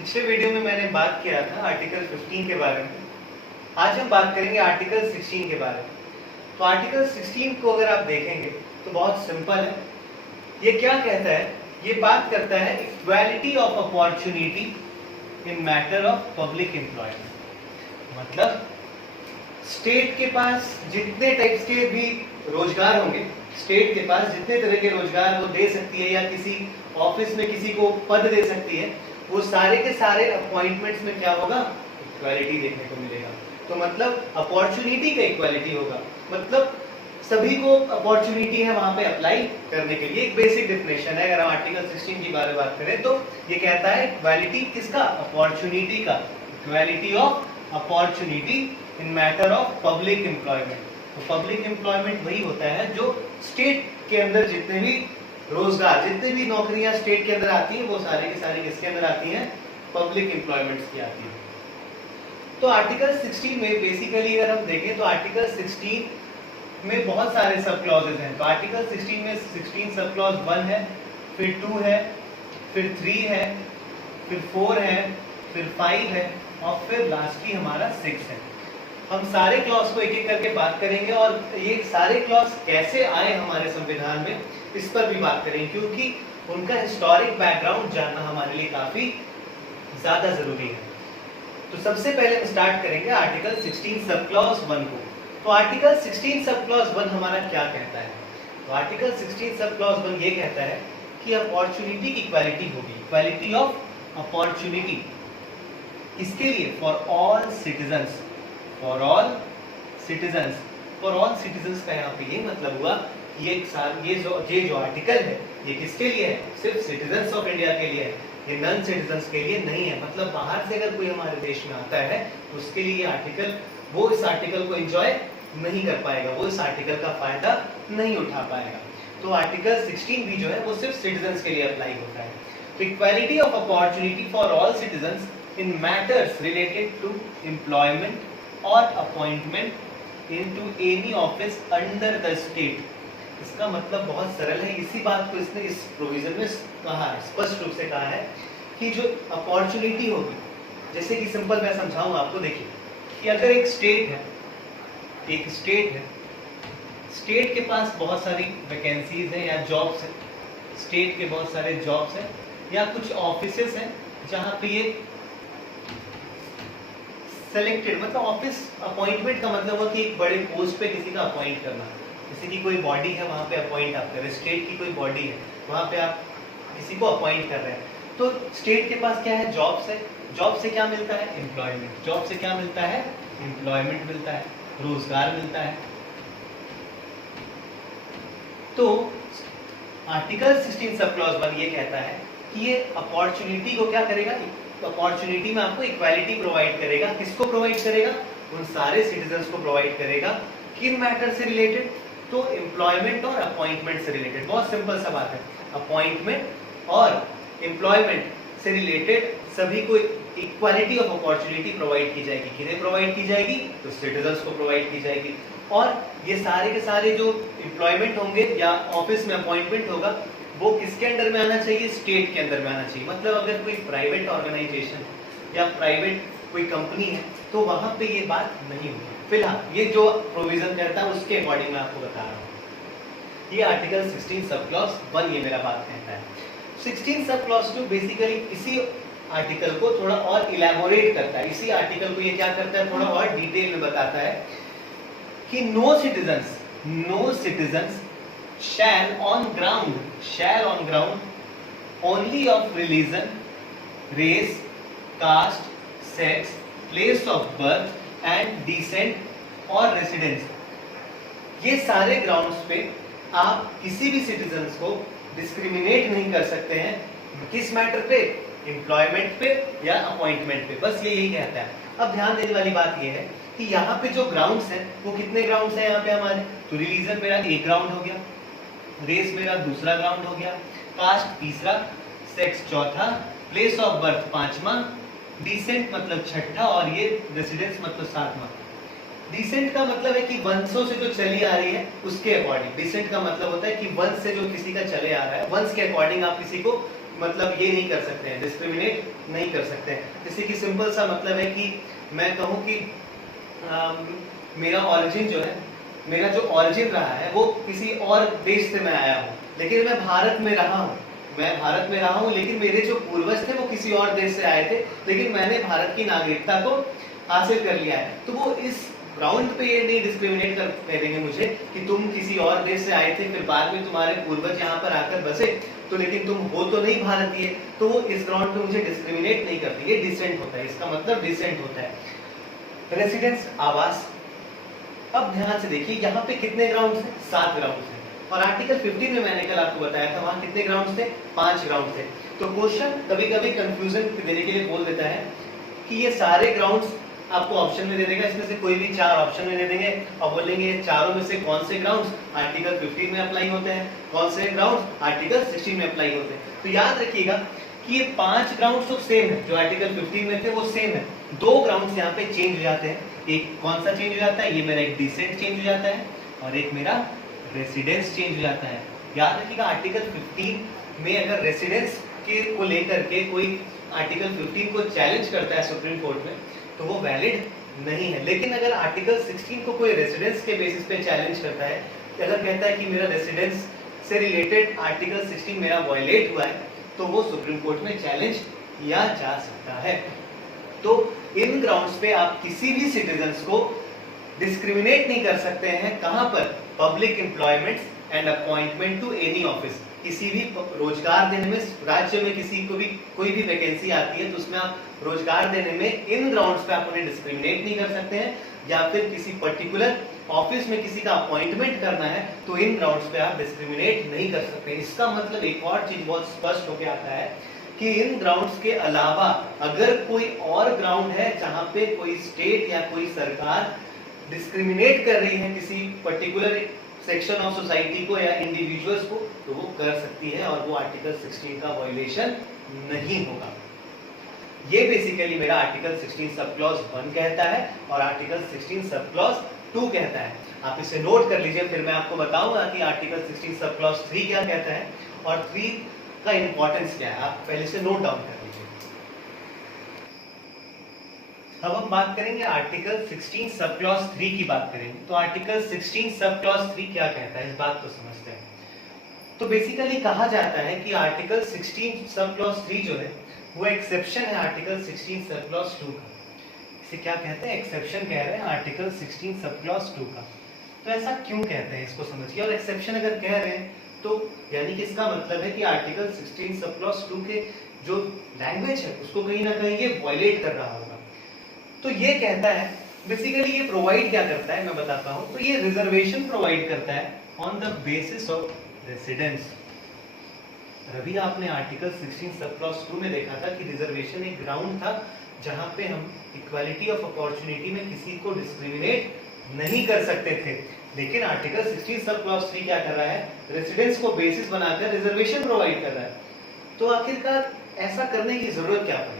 पिछले वीडियो में मैंने बात किया था आर्टिकल 15 के बारे में। आज हम बात करेंगे आर्टिकल 16 के बारे में। तो आर्टिकल 16 को अगर आप देखेंगे तो बहुत सिंपल है। ये क्या कहता है? ये बात करता है equality of opportunity in matter of public employment. मतलब स्टेट के पास जितने टाइप्स के भी रोजगार होंगे, स्टेट के पास जितने तरह के रोजगार वो दे सकती है या किसी ऑफिस में किसी को पद दे सकती है, वो सारे के सारे अपॉइंटमेंट्स में क्या होगा? इक्वालिटी देखने को मिलेगा। तो मतलब अपॉर्चुनिटी का इक्वालिटी होगा, मतलब सभी को अपॉर्चुनिटी है वहां पे अप्लाई करने के लिए। एक बेसिक डेफिनेशन है। अगर हम आर्टिकल 16 की बारे में बात करें तो ये कहता है इक्वालिटी किसका? अपॉर्चुनिटी का। Equality of opportunity in matter of public employment. तो पब्लिक एम्प्लॉयमेंट वही होता है जो स्टेट के अंदर जितने भी रोजगार, जितने भी नौकरियां स्टेट के अंदर आती हैं, वो सारे के सारे किसके अंदर आती हैं? पब्लिक एम्प्लॉयमेंट्स की आती है। तो आर्टिकल 16 में बेसिकली अगर हम देखें तो आर्टिकल 16 में बहुत सारे सब क्लॉजेज हैं। तो आर्टिकल 16 में 16 सब क्लॉज 1 है, फिर 2 है, फिर 3 है, फिर 4 है, फिर 5 है और फिर लास्टली हमारा 6 है। हम सारे क्लॉज को एक एक करके बात करेंगे और ये सारे क्लॉज कैसे आए हमारे संविधान में, इस पर भी बात करेंगे, क्योंकि उनका हिस्टोरिक बैकग्राउंड जानना हमारे लिए काफी ज्यादा जरूरी है। तो सबसे पहले हम स्टार्ट करेंगे आर्टिकल 16 सब क्लॉज 1 को। तो आर्टिकल 16 सब क्लॉज 1 हमारा क्या कहता है? तो आर्टिकल 16 सब क्लॉज 1 ये कहता है कि अपॉर्चुनिटी की इक्वालिटी होगी। इक्वालिटी ऑफ अपॉर्चुनिटी किसके लिए? For all citizens. For all citizens. For all citizens का यहाँ पे ये मतलब हुआ कि ये जो आर्टिकल है ये किसके लिए है? सिर्फ सिटीजन्स ऑफ इंडिया के लिए है, ये नॉन सिटीजन्स के लिए नहीं है। मतलब बाहर से अगर कोई हमारे देश में आता है तो उसके लिए ये आर्टिकल, वो इस आर्टिकल को एंजॉय नहीं कर पाएगा, वो इस आर्टिकल का फायदा नहीं उठा पाएगा। तो आर्टिकल 16 भी जो है वो सिर्फ सिटीजन्स के लिए अप्लाई होता है। तो equality of opportunity for all citizens in matters related to employment और appointment into any office under the state. इसका मतलब बहुत सरल है। इसी बात को इसने इस प्रोविजन में कहा है, स्पष्ट रूप से कहा है कि जो अपॉर्चुनिटी होगी, जैसे कि सिंपल मैं समझाऊं आपको। देखिए कि अगर एक स्टेट है, स्टेट के पास बहुत सारी वैकेंसीज हैं या जॉब्स हैं, स्टेट के बहुत सारे जॉब्स हैं या कुछ ऑफिसेस हैं जहां पे ये सेलेक्टेड, मतलब ऑफिस अपॉइंटमेंट का मतलब हुआ कि एक बड़े पोस्ट पे किसी का अपॉइंट करना। जैसे कि कोई बॉडी है वहां पे अपॉइंट आप कर रहे हैं, स्टेट की कोई बॉडी है वहां पे आप किसी को अपॉइंट कर रहे हैं। तो स्टेट के पास क्या है? जॉब्स है। जॉब से क्या मिलता है? एम्प्लॉयमेंट। जॉब से क्या मिलता है? एम्प्लॉयमेंट मिलता है, रोजगार मिलता है। तो आर्टिकल 16 सब क्लॉज 1 ये कहता है कि ये अपॉर्चुनिटी को क्या करेगा? अपॉर्चुनिटी में आपको इक्वालिटी प्रोवाइड करेगा। किसको प्रोवाइड करेगा? उन सारे सिटीजन्स को प्रोवाइड करेगा। किन मैटर से रिलेटेड? तो एम्प्लॉयमेंट और अपॉइंटमेंट से रिलेटेड। बहुत सिंपल सा बात है। अपॉइंटमेंट और एम्प्लॉयमेंट से रिलेटेड सभी को इक्वालिटी ऑफ अपॉर्चुनिटी प्रोवाइड की जाएगी। किन्हें प्रोवाइड की जाएगी? तो सिटीजन्स को प्रोवाइड की जाएगी। और ये सारे के सारे जो एम्प्लॉयमेंट होंगे या ऑफिस में अपॉइंटमेंट होगा वो किसके अंडर में आना चाहिए? स्टेट के अंदर में आना चाहिए। मतलब अगर कोई प्राइवेट ऑर्गेनाइजेशन या प्राइवेट कोई कंपनी है तो वहां पे ये बात नहीं होगी। फिलहाल ये जो प्रोविजन कहता है उसके अकॉर्डिंग मैं आपको बता रहा हूँ। ये आर्टिकल 16 सब क्लॉज 1 ये मेरा बात कहता है। 16 सब क्लॉज 2 बेसिकली इसी आर्टिकल को थोड़ा और इलैबोरेट करता है। इसी आर्टिकल को ये क्या करता है? थोड़ा और डिटेल में बताता है कि no citizens shall on ground only of religion, race, caste, sex, place of birth and descent और residence, ये सारे ग्राउंड्स पे आप किसी भी सिटीजन्स को डिस्क्रिमिनेट नहीं कर सकते हैं। किस मैटर पे? एम्प्लॉयमेंट पे या अपॉइंटमेंट पे। बस ये यही कहता है। अब ध्यान देने वाली बात ये है कि यहाँ पे जो ग्राउंड्स हैं वो कितने ग्राउंड्स हैं यहाँ पे हमारे? तो रिलीजन मेरा एक ग्राउंड हो गया, रेस मेरा दूसरा ग्राउंड हो गया, कास्ट तीसरा, सेक्स चौथा, प्लेस ऑफ बर्थ पांचवा, डिसेंट मतलब छठा और ये रेसिडेंस मतलब सातवां। डिसेंट का मतलब है कि वंशों से जो चली आ रही है उसके अकॉर्डिंग। डिसेंट का मतलब होता है कि वंश से जो किसी का चले आ रहा है, वंश के अकॉर्डिंग आप किसी को मतलब ये नहीं कर सकते हैं, डिस्क्रिमिनेट नहीं कर सकते हैं। जैसे कि सिंपल सा मतलब है कि मैं कहूँ कि मेरा ऑरिजिन जो है, मेरा जो ऑरिजिन रहा है वो किसी और देश से मैं आया हूँ, लेकिन मैं भारत में रहा हूँ, लेकिन मेरे जो पूर्वज थे वो किसी और देश से आए थे, लेकिन मैंने भारत की नागरिकता को हासिल कर लिया है। तो वो इस ग्राउंड पे ये नहीं डिस्क्रिमिनेट कर देंगे मुझे कि तुम किसी और देश से आए थे, फिर बाद में तुम्हारे पूर्वज यहाँ पर आकर बसे, तो लेकिन तुम हो तो नहीं भारतीय, तो वो इस ग्राउंड पे मुझे डिस्क्रिमिनेट नहीं करती। ये डिसेंट होता है, इसका मतलब डिसेंट होता है। रेसिडेंस, आवास। अब ध्यान से देखिए, यहाँ पे कितने ग्राउंड्स हैं? 7 ग्राउंड्स हैं, और आर्टिकल 15 में मैंने कल आपको बताया था वहां कितने ग्राउंड्स थे? 5 ग्राउंड थे। तो क्वेश्चन कभी कभी कंफ्यूजन देने के लिए बोल देता है कि ये सारे ग्राउंड्स आपको ऑप्शन में दे देगा, इसमें से कोई भी 4 ऑप्शन में दे देंगे और बोलेंगे चारों में से कौन से ग्राउंड्स आर्टिकल 15 में अप्लाई होते हैं, कौन से ग्राउंड्स आर्टिकल 16 में अप्लाई होते हैं। तो याद रखिएगा कि ये 5 ग्राउंड्स तो सेम है, जो आर्टिकल 15 में थे वो सेम है। 2 ग्राउंड्स यहाँ पे चेंज हो जाते हैं। एक कौन सा चेंज हो जाता है? ये मेरा एक डिसेंट चेंज हो जाता है, और एक मेरा रेसिडेंस चेंज हो जाता है। याद रखिएगा आर्टिकल 15 में अगर रेसिडेंस के को लेकर के कोई आर्टिकल 15 को चैलेंज करता है सुप्रीम कोर्ट में, तो वो वैलिड नहीं है। लेकिन अगर आर्टिकल 16 को कोई रेसिडेंस के बेसिस पे चैलेंज करता है, अगर कहता है कि मेरा रेसिडेंस से रिलेटेड आर्टिकल 16 मेरा वायलेट हुआ है, तो वो सुप्रीम कोर्ट में चैलेंज किया जा सकता है। तो इन ग्राउंड्स पे आप किसी भी सिटीजन्स को डिस्क्रिमिनेट नहीं कर सकते हैं। कहां पर? Public employments and appointment to any office. किसी भी रोजगार देने में, राज्य में किसी को भी कोई भी वैकेंसी आती है तो उसमें आप रोजगार देने में इन ग्राउंड्स पे आप उन्हें डिस्क्रिमिनेट नहीं कर सकते हैं, या फिर किसी पर्टिकुलर ऑफिस में किसी का अपॉइंटमेंट करना है तो इन ग्राउंड्स पे आप डिस्क्रिमिनेट नहीं कर सकते। इसका मतलब एक और चीज बहुत स्पष्ट होकर आता है कि इन ग्राउंड्स के अलावा अगर कोई और ग्राउंड है जहां पे कोई स्टेट या कोई सरकार डिस्क्रिमिनेट कर रही है किसी पर्टिकुलर सेक्शन ऑफ सोसाइटी को या इंडिविजुअल्स को, तो वो कर सकती है और वो आर्टिकल 16 का वायलेशन नहीं होगा। ये बेसिकली मेरा आर्टिकल 16 सब क्लॉज 1 कहता है और आर्टिकल 16 सब क्लॉज 2 कहता है। आप इसे नोट कर लीजिए, फिर मैं आपको बताऊंगा कि आर्टिकल 16 सब क्लॉज 3 क्या कहता है और 3 का इंपॉर्टेंस क्या है। आप पहले से नोट डाउन कर लीजिए। अब हम बात करेंगे आर्टिकल 16 सब क्लॉज 3 की बात करेंगे। तो आर्टिकल 16 सब क्लॉज 3 क्या कहता है, इस बात को समझते हैं। तो बेसिकली कहा जाता है कि आर्टिकल 16 सब क्लॉज 3 जो है वो एक्सेप्शन है आर्टिकल 16 सब क्लॉज 2 का। इसे क्या कहते हैं? एक्सेप्शन कह रहे हैं आर्टिकल 16 सब क्लॉज 2 का। तो ऐसा क्यों कहते हैं, इसको समझिए। और एक्सेप्शन अगर कह रहे हैं तो यानी कि इसका मतलब है कि आर्टिकल 16 सब क्लॉज 2 के जो लैंग्वेज है उसको कहीं ना कहीं ये वायलेट कर रहा होगा। तो ये कहता है, बेसिकली ये प्रोवाइड क्या करता है मैं बताता हूं। तो ये रिजर्वेशन प्रोवाइड करता है on the basis of residence. अभी आपने आर्टिकल 16 सब क्लॉज 2 में देखा था कि रिजर्वेशन एक ग्राउंड था जहां पे हम इक्वालिटी ऑफ अपॉर्चुनिटी में किसी को डिस्क्रिमिनेट नहीं कर सकते थे। लेकिन आर्टिकल 16 सब क्लॉज 3 क्या कर रहा है? रेसिडेंस को बेसिस बनाकर रिजर्वेशन प्रोवाइड कर रहा है। तो आखिरकार ऐसा करने की जरूरत क्या पड़ी,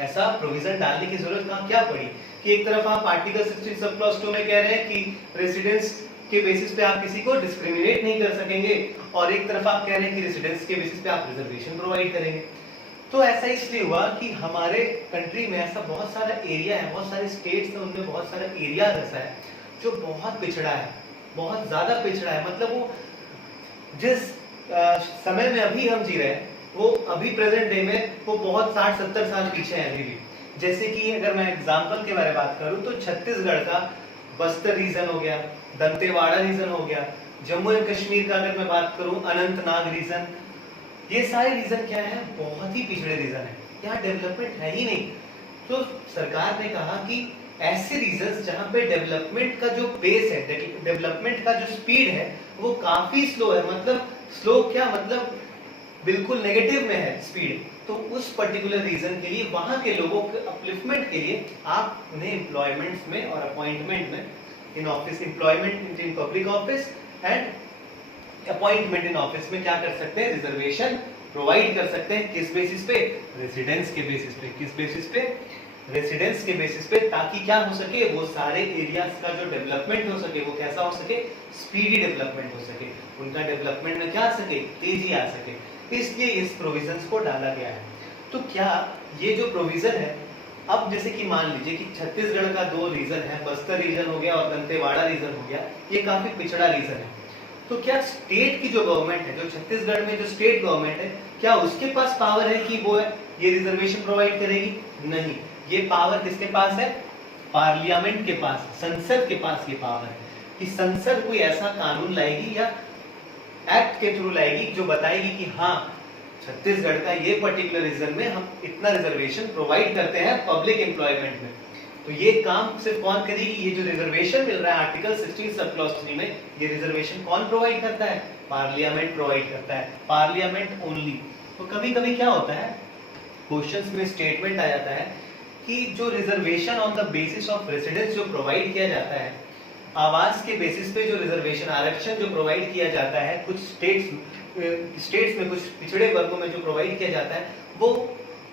ऐसा प्रोविजन डालने की जरूरत क्या पड़ी कि एक तरफ आप आर्टिकल 16 सब क्लॉज 2 में कह रहे हैं कि रेसिडेंस के बेसिस पे आप किसी को डिस्क्रिमिनेट नहीं कर सकेंगे, और एक तरफ आप कह रहे हैं कि रेसिडेंस के बेसिस पे आप रिजर्वेशन प्रोवाइड करेंगे। तो ऐसा इसलिए हुआ कि हमारे कंट्री में ऐसा बहुत सारा एरिया है, बहुत सारे स्टेट्स हैं, उनमें बहुत सारा एरिया ऐसा है जो बहुत पिछड़ा है, बहुत ज्यादा पिछड़ा है। मतलब वो जिस समय में अभी हम जी रहे हैं वो अभी प्रेजेंट डे में वो बहुत 60-70 साल पीछे है अभी भी। जैसे कि अगर मैं एग्जांपल के बारे में बात करूं तो छत्तीसगढ़ का बस्तर रीजन हो गया, दंतेवाड़ा रीजन हो गया, जम्मू एंड कश्मीर का अगर मैं बात करूं अनंतनाग रीजन, ये सारे रीजन क्या है? बहुत ही पिछड़े रीजन है, यहाँ डेवलपमेंट है ही नहीं। तो सरकार ने कहा कि ऐसे रीजन्स जहां पे डेवलपमेंट का जो पेस है, डेवलपमेंट का जो स्पीड है वो काफी स्लो है, मतलब स्लो क्या मतलब बिल्कुल नेगेटिव में है स्पीड, तो उस पर्टिकुलर रीजन के लिए वहां के लोगों के अपलिफ्टमेंट के लिए आप उन्हें एम्प्लॉयमेंट्स में और अपॉइंटमेंट में in office, employment in public office and appointment in office में क्या कर सकते हैं? रिजर्वेशन प्रोवाइड कर सकते हैं। किस बेसिस पे? रेसिडेंस के बेसिस पे। किस बेसिस पे? रेसिडेंस के बेसिस पे, ताकि क्या हो सके? वो सारे एरियाज का जो डेवलपमेंट हो सके वो कैसा हो सके? स्पीडी डेवलपमेंट हो सके, उनका डेवलपमेंट में क्या आ सके? तेजी आ सके। इसलिए इस प्रोविजंस को डाला गया है। तो क्या ये जो प्रोविजन है, अब जैसे कि मान लीजिए कि छत्तीसगढ़ का 2 रीजन है, बस्तर रीजन हो गया और दंतेवाड़ा रीजन हो गया, ये काफी पिछड़ा रीजन है। तो क्या स्टेट की जो गवर्नमेंट है, जो छत्तीसगढ़ में जो स्टेट गवर्नमेंट है, क्या उसके पास पावर है कि वो ये रिजर्वेशन प्रोवाइड करेगी? नहीं, ये पावर किसके पास है? पार्लियामेंट के पास, संसद के पास ये पावर है कि संसद कोई ऐसा कानून लाएगी या एक्ट के थ्रू लाएगी जो बताएगी कि हाँ, छत्तीसगढ़ का ये पर्टिकुलर रीजन में हम इतना रिजर्वेशन प्रोवाइड करते हैं पब्लिक एम्प्लॉयमेंट में। तो ये काम सिर्फ कौन करेगी? ये जो रिजर्वेशन मिल रहा है आर्टिकल 16 सब क्लॉज 3 में, ये रिजर्वेशन कौन प्रोवाइड करता है? पार्लियामेंट प्रोवाइड करता है, पार्लियामेंट ओनली। तो कभी कभी क्या होता है, क्वेश्चंस में स्टेटमेंट आ जाता है कि जो reservation on the basis of residence जो प्रोवाइड किया जाता है, आवास के बेसिस पे जो रिजर्वेशन आरक्षण जो प्रोवाइड किया जाता है कुछ स्टेट्स में, कुछ पिछड़े वर्गों में जो प्रोवाइड किया जाता है, वो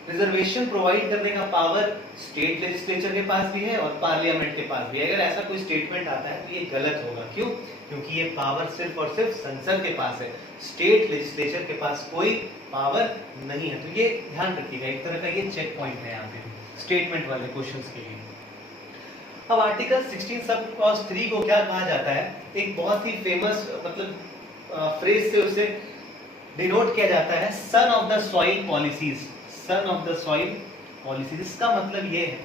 रिजर्वेशन प्रोवाइड करने का पावर स्टेट लेजिस्लेचर के पास भी है और पार्लियामेंट के पास भी है। अगर ऐसा कोई स्टेटमेंट आता है तो ये गलत होगा। क्यों? क्योंकि ये पावर सिर्फ और सिर्फ संसद के पास है, स्टेट लेजिस्लेचर के पास कोई पावर नहीं है। तो ये ध्यान रखिएगा, एक तरह का ये चेक पॉइंट है यहाँ पे स्टेटमेंट वाले क्वेश्चंस के लिए। अब आर्टिकल 16 सब क्लॉज 3 को क्या कहा जाता है? एक बहुत ही फेमस फ्रेज से उसे डिनोट किया जाता है, son of the soil policies. Son of the soil policies, इसका मतलब ये है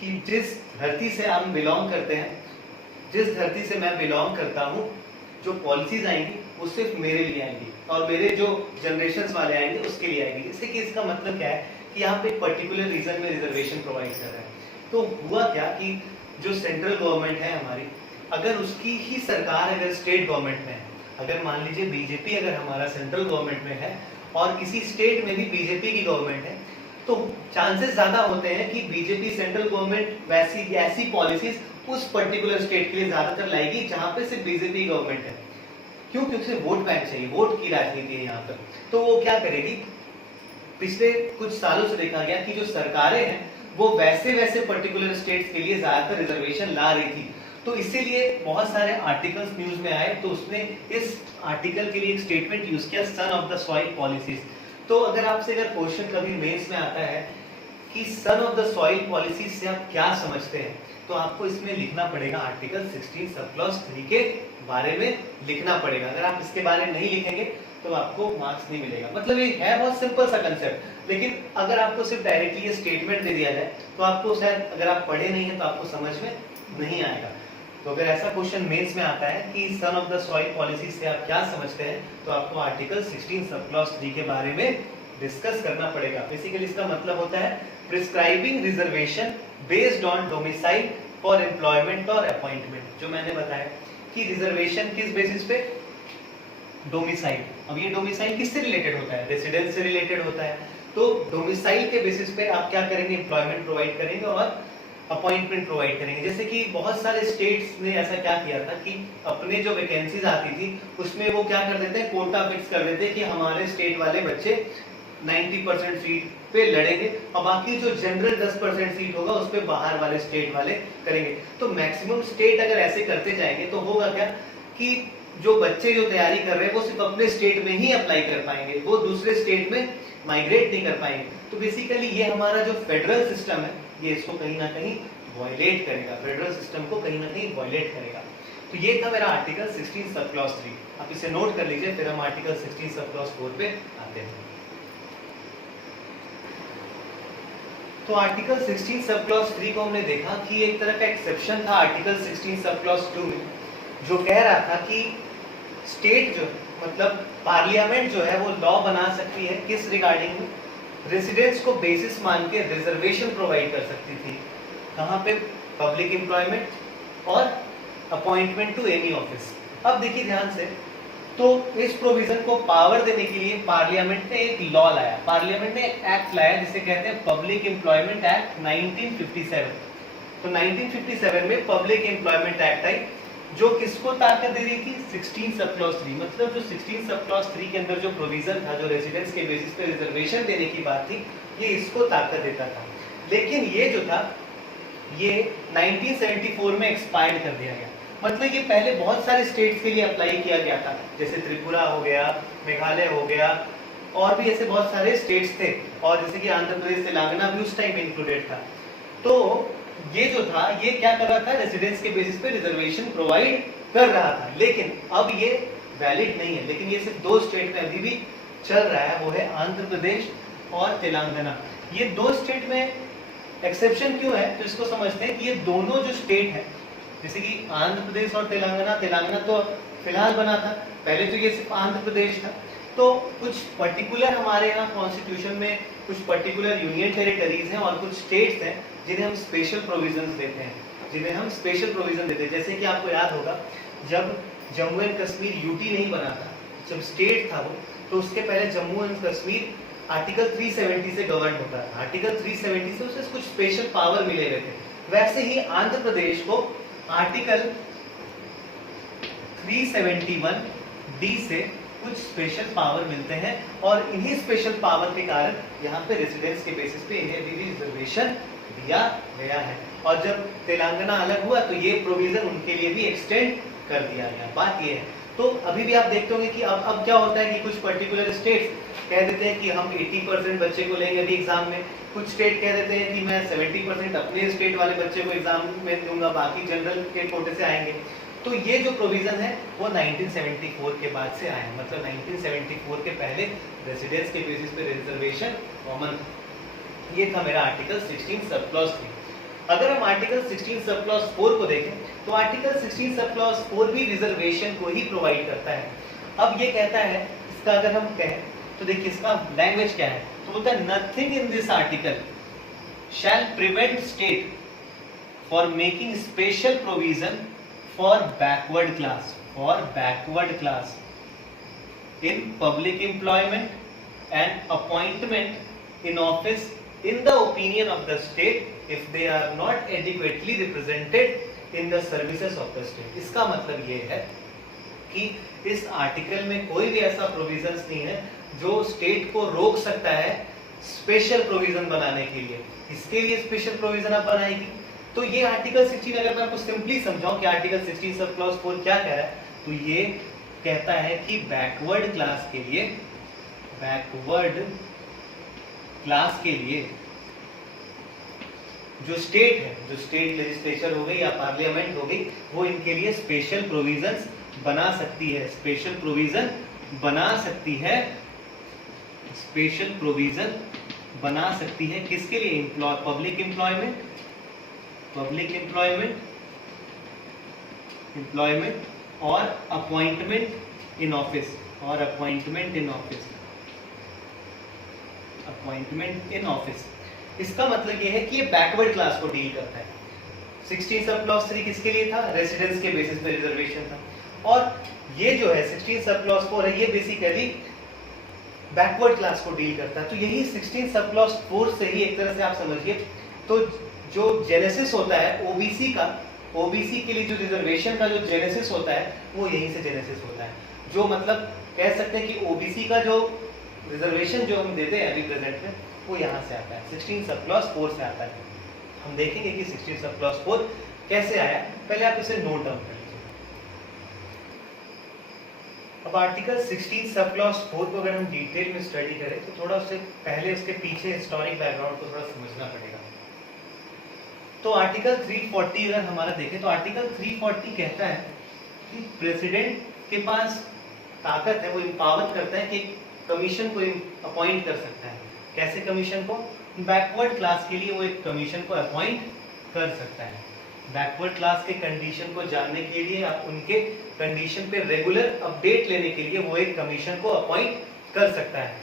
कि जिस धरती से हम बिलोंग करते हैं, जिस धरती से मैं बिलोंग करता हूँ, जो पॉलिसीज आएंगी वो सिर्फ मेरे लिए आएंगी और मेरे जो जनरेशंस वाले आएंगे उसके लिए आएंगी। इससे कि इसका मतलब क्या है कि यहाँ पे पर्टिकुलर रीजन में रिजर्वेशन प्रोवाइड कर रहा है। तो हुआ क्या कि जो सेंट्रल गवर्नमेंट है हमारी, अगर उसकी ही सरकार अगर स्टेट गवर्नमेंट में है, अगर मान लीजिए बीजेपी अगर हमारा सेंट्रल गवर्नमेंट में है और किसी स्टेट में भी बीजेपी की गवर्नमेंट है, तो चांसेस ज्यादा होते हैं कि बीजेपी सेंट्रल गवर्नमेंट वैसी ऐसी पॉलिसीज उस पर्टिकुलर स्टेट के लिए ज्यादातर लाएगी जहां पे सिर्फ बीजेपी गवर्नमेंट है। क्यों? क्योंकि उसे वोट बैंक चाहिए, वोट की राजनीति है यहाँ पर। तो वो क्या करेगी, पिछले कुछ सालों से देखा गया कि जो सरकारें हैं वो वैसे वैसे पर्टिकुलर स्टेट्स के लिए ज्यादातर रिजर्वेशन ला रही थी। तो इसीलिए बहुत सारे आर्टिकल्स न्यूज में आए, तो उसने इस आर्टिकल के लिए एक स्टेटमेंट यूज किया, son of the soil policies. तो अगर आपसे अगर क्वेश्चन कभी मेंस में आता है कि son of the soil policies से आप क्या समझते हैं, तो आपको इसमें लिखना पड़ेगा आर्टिकल 16 सब क्लॉज 3 के बारे में लिखना पड़ेगा। अगर आप इसके बारे में नहीं लिखेंगे तो आपको मार्क्स नहीं मिलेगा। मतलब ये है बहुत सिंपल सा कंसेप्ट, लेकिन अगर आपको सिर्फ डायरेक्टली ये स्टेटमेंट दे दिया जाए तो आपको शायद, अगर आप पढ़े नहीं है तो आपको समझ में नहीं आएगा। तो अगर ऐसा क्वेश्चन मेंस में आता है कि son of the soil policy से आप क्या समझते हैं, तो आपको आर्टिकल 16 सब क्लॉज 3 के बारे में डिस्कस करना पड़ेगा। बेसिकली इसका मतलब होता है prescribing reservation based on domicile for employment और अपॉइंटमेंट। जो मैंने बताया कि रिजर्वेशन किस बेसिस पे? डोमिसाइल। अब ये डोमिसाइल किससे रिलेटेड होता है? रेसिडेंस से रिलेटेड होता है। तो डोमिसाइल के बेसिस पे आप क्या करेंगे? एम्प्लॉयमेंट प्रोवाइड करेंगे और अपॉइंटमेंट प्रोवाइड करेंगे। जैसे कि बहुत सारे स्टेट्स ने ऐसा क्या किया था कि अपने जो वैकेंसीज आती थी उसमें वो क्या कर देते हैं, कोटा फिक्स कर देते हैं कि हमारे स्टेट वाले बच्चे 90% सीट पे लड़ेंगे और बाकी जो जनरल 10% सीट होगा उस पे बाहर वाले स्टेट वाले करेंगे। तो मैक्सिमम स्टेट अगर ऐसे करते जाएंगे तो होगा क्या कि जो बच्चे जो तैयारी कर रहे हैं वो सिर्फ अपने स्टेट में ही अप्लाई कर पाएंगे, वो दूसरे स्टेट में माइग्रेट नहीं कर पाएंगे। तो बेसिकली ये हमारा जो फेडरल सिस्टम है ये इसको कहीं ना कहीं वायलेट करेगा, फेडरल सिस्टम को कहीं ना कहीं वायलेट करेगा। तो ये था मेरा आर्टिकल 16 सब क्लॉज 3। आप इसे नोट कर लीजिए, फिर हम आर्टिकल 16 सब क्लॉज 4 पे आते हैं। तो आर्टिकल 16 सब क्लॉज 3 को हमने देखा कि एक तरह का एक्सेप्शन था आर्टिकल 16 सब क्लॉज 2 में, जो कह रहा था कि स्टेट जो मतलब पार्लियामेंट जो है वो लॉ बना सकती है किस रिगार्डिंग में? रेसिडेंस को बेसिस मान के रिजर्वेशन प्रोवाइड कर सकती थी। कहाँ पे? पब्लिक एम्प्लॉयमेंट और अपॉइंटमेंट टू एनी ऑफिस। अब देखिए ध्यान से, तो इस प्रोविजन को पावर देने के लिए पार्लियामेंट ने एक लॉ लाया, पार्लियामेंट ने एक एक्ट लाया जिसे कहते हैं पब्लिक एम्प्लॉयमेंट एक्ट 1957। तो 1957 में पब्लिक एम्प्लॉयमेंट एक्ट आई जो किसको ताकत दे रही थी? 16 सब क्लॉज 3। मतलब जो 16 सब क्लॉज 3 के अंदर जो प्रोविजन था, जो रेसिडेंस के बेसिस पे रिजर्वेशन देने की बात थी, ये इसको ताकत देता था। लेकिन ये जो था ये 1974 में एक्सपायर्ड कर दिया गया। मतलब ये पहले बहुत सारे स्टेट्स के लिए अप्लाई किया गया था, जैसे त्रिपुरा हो गया, मेघालय हो गया और भी ऐसे बहुत सारे स्टेट्स थे, और जैसे कि आंध्र प्रदेश, तेलंगाना भी उस टाइम इंक्लूडेड था। तो ये जो था ये क्या कर रहा था, रेसिडेंस के बेसिस पे रिजर्वेशन प्रोवाइड कर रहा था, लेकिन अब ये वैलिड नहीं है। लेकिन ये सिर्फ 2 स्टेट में अभी भी चल रहा है, वो है आंध्र प्रदेश और तेलंगाना। ये 2 स्टेट में एक्सेप्शन क्यों है, तो इसको समझते हैं कि ये दोनों जो स्टेट है, जैसे कि आंध्र प्रदेश और तेलंगाना तो फिलहाल बना था, पहले तो ये सिर्फ आंध्र प्रदेश था। तो कुछ पर्टिकुलर हमारे यहाँ कॉन्स्टिट्यूशन में कुछ पर्टिकुलर यूनियन टेरिटरीज हैं और कुछ स्टेट्स हैं जिन्हें हम स्पेशल प्रोविजंस देते हैं, जैसे कि आपको याद होगा जब जम्मू एंड कश्मीर यूटी नहीं बना था, जब स्टेट था वो, तो उसके पहले जम्मू एंड कश्मीर आर्टिकल 370 से गवर्न होता है। आर्टिकल 370 से उसे कुछ स्पेशल पावर मिले हुए थे। वैसे ही आंध्र प्रदेश को आर्टिकल 371 डी से कुछ स्पेशल पावर मिलते हैं, और इन्हीं स्पेशल पावर के कारण यहाँ पे रेसिडेंस के बेसिस पे इन्हें भी रिजर्वेशन दिया गया है। और जब तेलंगाना अलग हुआ तो ये प्रोविजन उनके लिए भी एक्सटेंड कर दिया गया। बात ये है, तो अभी भी आप देखते होंगे कि अब क्या होता है कि कुछ पर्टिकुलर स्टेट्स कह देते हैं कि हम 80% बच्चे को लेंगे अभी एग्जाम में, कुछ स्टेट कह देते हैं कि मैं 70% अपने स्टेट वाले बच्चे को एग्जाम में दूंगा, बाकी जनरल के कोटे से आएंगे। तो ये जो प्रोविजन है वो 1974 के बाद से आए, मतलब 1974 के पहले रेसिडेंस के बेसिस पे रिजर्वेशन कॉमन। ये था मेरा आर्टिकल 16 सब क्लॉज 3। अगर हम आर्टिकल 16 सब क्लॉज 4 को देखें तो आर्टिकल 16 सब क्लॉज 4 भी रिजर्वेशन को ही प्रोवाइड करता है। अब ये कहता है, इसका अगर हम कहें तो देखिए इसका लैंग्वेज क्या है, तो बोलता है nothing in this article shall prevent state for making special provision for backward class in public employment and appointment in office in the opinion of the state if they are not adequately represented in the services of the state। इसका मतलब ये है कि इस article में कोई भी ऐसा प्रोविजंस नहीं है जो स्टेट को रोक सकता है स्पेशल प्रोविजन बनाने के लिए। इसके लिए स्पेशल प्रोविजन आप बनाएगी। तो ये आर्टिकल 16, अगर मैं आपको सिंपली समझाऊं कि आर्टिकल 16 सब क्लॉज 4 क्या कह रहा है, तो ये कहता है कि बैकवर्ड क्लास के लिए जो स्टेट है, जो स्टेट लेजिस्लेचर हो गई या पार्लियामेंट हो गई, वो इनके लिए स्पेशल प्रोविजंस बना सकती है, स्पेशल प्रोविजन बना सकती है किसके लिए, पब्लिक एम्प्लॉयमेंट और अपॉइंटमेंट इन ऑफिस इसका मतलब ये है कि ये बैकवर्ड क्लास को डील करता है। 16 सब क्लॉज 3 किसके लिए था, रेसिडेंस के बेसिस पे रिजर्वेशन था, और ये जो है 16 सब क्लॉज 4 है, ये बेसिकली बैकवर्ड क्लास को डील करता है। तो यही 16 सब क्लॉज 4 से ही एक तरह से आप समझिए, तो जो जेनेसिस होता है ओबीसी के लिए जो रिजर्वेशन का जो जेनेसिस होता है वो यहीं से जेनेसिस होता है। जो मतलब कह सकते हैं कि ओबीसी का जो रिजर्वेशन जो हम देते हैं अभी प्रेजेंट में, वो यहाँ से आता है, 16 सब क्लॉज 4 से आता है। हम देखेंगे कि 16 सब क्लॉज 4 कैसे आया, पहले आप इसे नोट डाउन कर लीजिए। अब आर्टिकल 16 सब क्लॉज 4 को अगर हम डिटेल में स्टडी करें तो थोड़ा उससे पहले उसके पीछे हिस्टोरिक बैकग्राउंड को थोड़ा समझना पड़ेगा। तो आर्टिकल 340 अगर हमारा देखें तो आर्टिकल 340 कहता है कि प्रेसिडेंट के पास ताकत है, वो एम्पावर करता है कि कमीशन को अपॉइंट कर सकता है। कैसे कमीशन को, बैकवर्ड क्लास के लिए वो एक कमीशन को अपॉइंट कर सकता है। बैकवर्ड क्लास के कंडीशन को जानने के लिए, आप उनके कंडीशन पे रेगुलर अपडेट लेने के लिए वो एक कमीशन को अपॉइंट कर सकता है।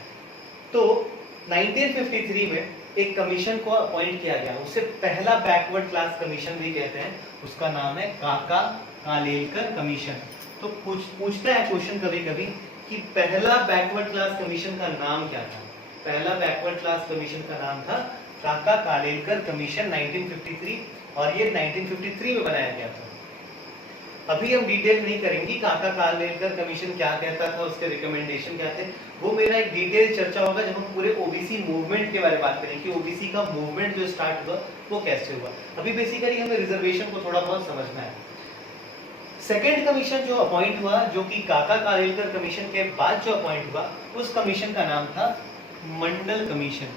तो 1953 में एक कमीशन को अपॉइंट किया गया, उसे पहला बैकवर्ड क्लास कमीशन भी कहते हैं, उसका नाम है काका कालेलकर कमीशन। तो पूछता है क्वेश्चन कभी कभी कि पहला बैकवर्ड क्लास कमीशन का नाम क्या था। पहला बैकवर्ड क्लास कमीशन का नाम था काका कालेलकर कमीशन 1953, और ये 1953 में बनाया गया था। अभी हम डिटेल नहीं करेंगे काका कालेलकर कमीशन क्या कहता था, उसके रिकमेंडेशन क्या थे, वो मेरा एक डिटेल चर्चा होगा जब हम पूरे ओबीसी मूवमेंट के बारे में बात करेंगे कि ओबीसी का मूवमेंट जो स्टार्ट हुआ वो कैसे हुआ। अभी बेसिकली हमें रिजर्वेशन को थोड़ा बहुत समझना है। सेकेंड कमीशन जो अपॉइंट हुआ, जो कि काका कालेलकर कमीशन के बाद जो अपॉइंट हुआ, उस कमीशन का नाम था मंडल कमीशन।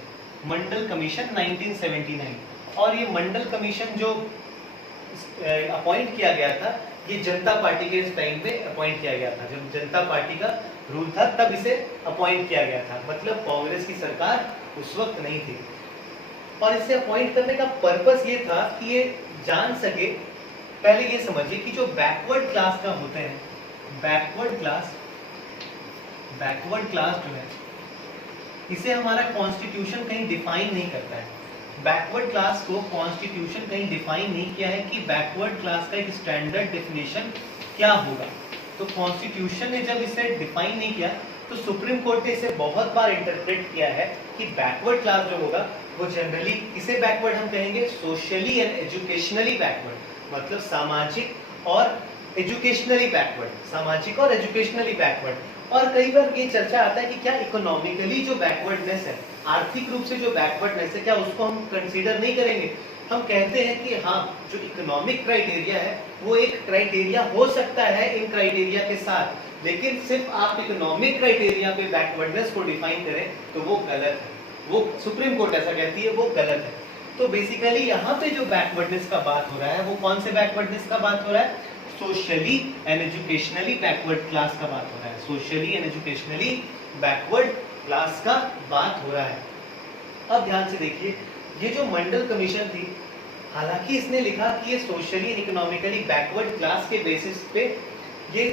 मंडल कमीशन 1979। और ये मंडल कमीशन जो अपॉइंट किया गया था, ये जनता पार्टी के टाइम पे अपॉइंट किया गया था। जब जनता पार्टी का रूल था तब इसे अपॉइंट किया गया था, मतलब कांग्रेस की सरकार उस वक्त नहीं थी। और इसे अपॉइंट करने का पर्पस ये था कि ये जान सके, पहले ये समझिए कि जो बैकवर्ड क्लास का होते हैं, बैकवर्ड क्लास जो है, इसे हमारा कॉन्स्टिट्यूशन कहीं डिफाइन नहीं करता है। बैकवर्ड क्लास को कॉन्स्टिट्यूशन कहीं डिफाइन नहीं किया है कि बैकवर्ड क्लास का एक स्टैंडर्ड डेफिनेशन क्या होगा। तो कॉन्स्टिट्यूशन ने जब इसे डिफाइन नहीं किया, तो सुप्रीम कोर्ट ने इसे बहुत बार इंटरप्रेट किया है कि बैकवर्ड क्लास जो होगा वो जनरली, किसे बैकवर्ड हम कहेंगे, सोशली एंड एजुकेशनली बैकवर्ड, मतलब सामाजिक और एजुकेशनली बैकवर्ड, सामाजिक और एजुकेशनली बैकवर्ड। और कई बार ये चर्चा आता है कि क्या इकोनॉमिकली जो बैकवर्डनेस है, आर्थिक रूप से जो बैकवर्डनेस है, क्या उसको हम कंसीडर नहीं करेंगे। हम कहते हैं कि हाँ, जो इकोनॉमिक क्राइटेरिया है वो एक क्राइटेरिया हो सकता है इन क्राइटेरिया के साथ, लेकिन सिर्फ आप इकोनॉमिक क्राइटेरिया पे बैकवर्डनेस को डिफाइन करें तो वो गलत है। वो सुप्रीम कोर्ट ऐसा कहती है, वो गलत है। तो बेसिकली यहाँ पे जो बैकवर्डनेस का बात हो रहा है, वो कौन से बैकवर्डनेस का बात हो रहा है, socially and educationally backward class का बात हो रहा है। Socially and educationally backward class का बात हो रहा है। अब ध्यान से देखिए, ये जो मंडल कमीशन थी, हालांकि इसने लिखा कि ये socially and economically backward class के बेसिस पे ये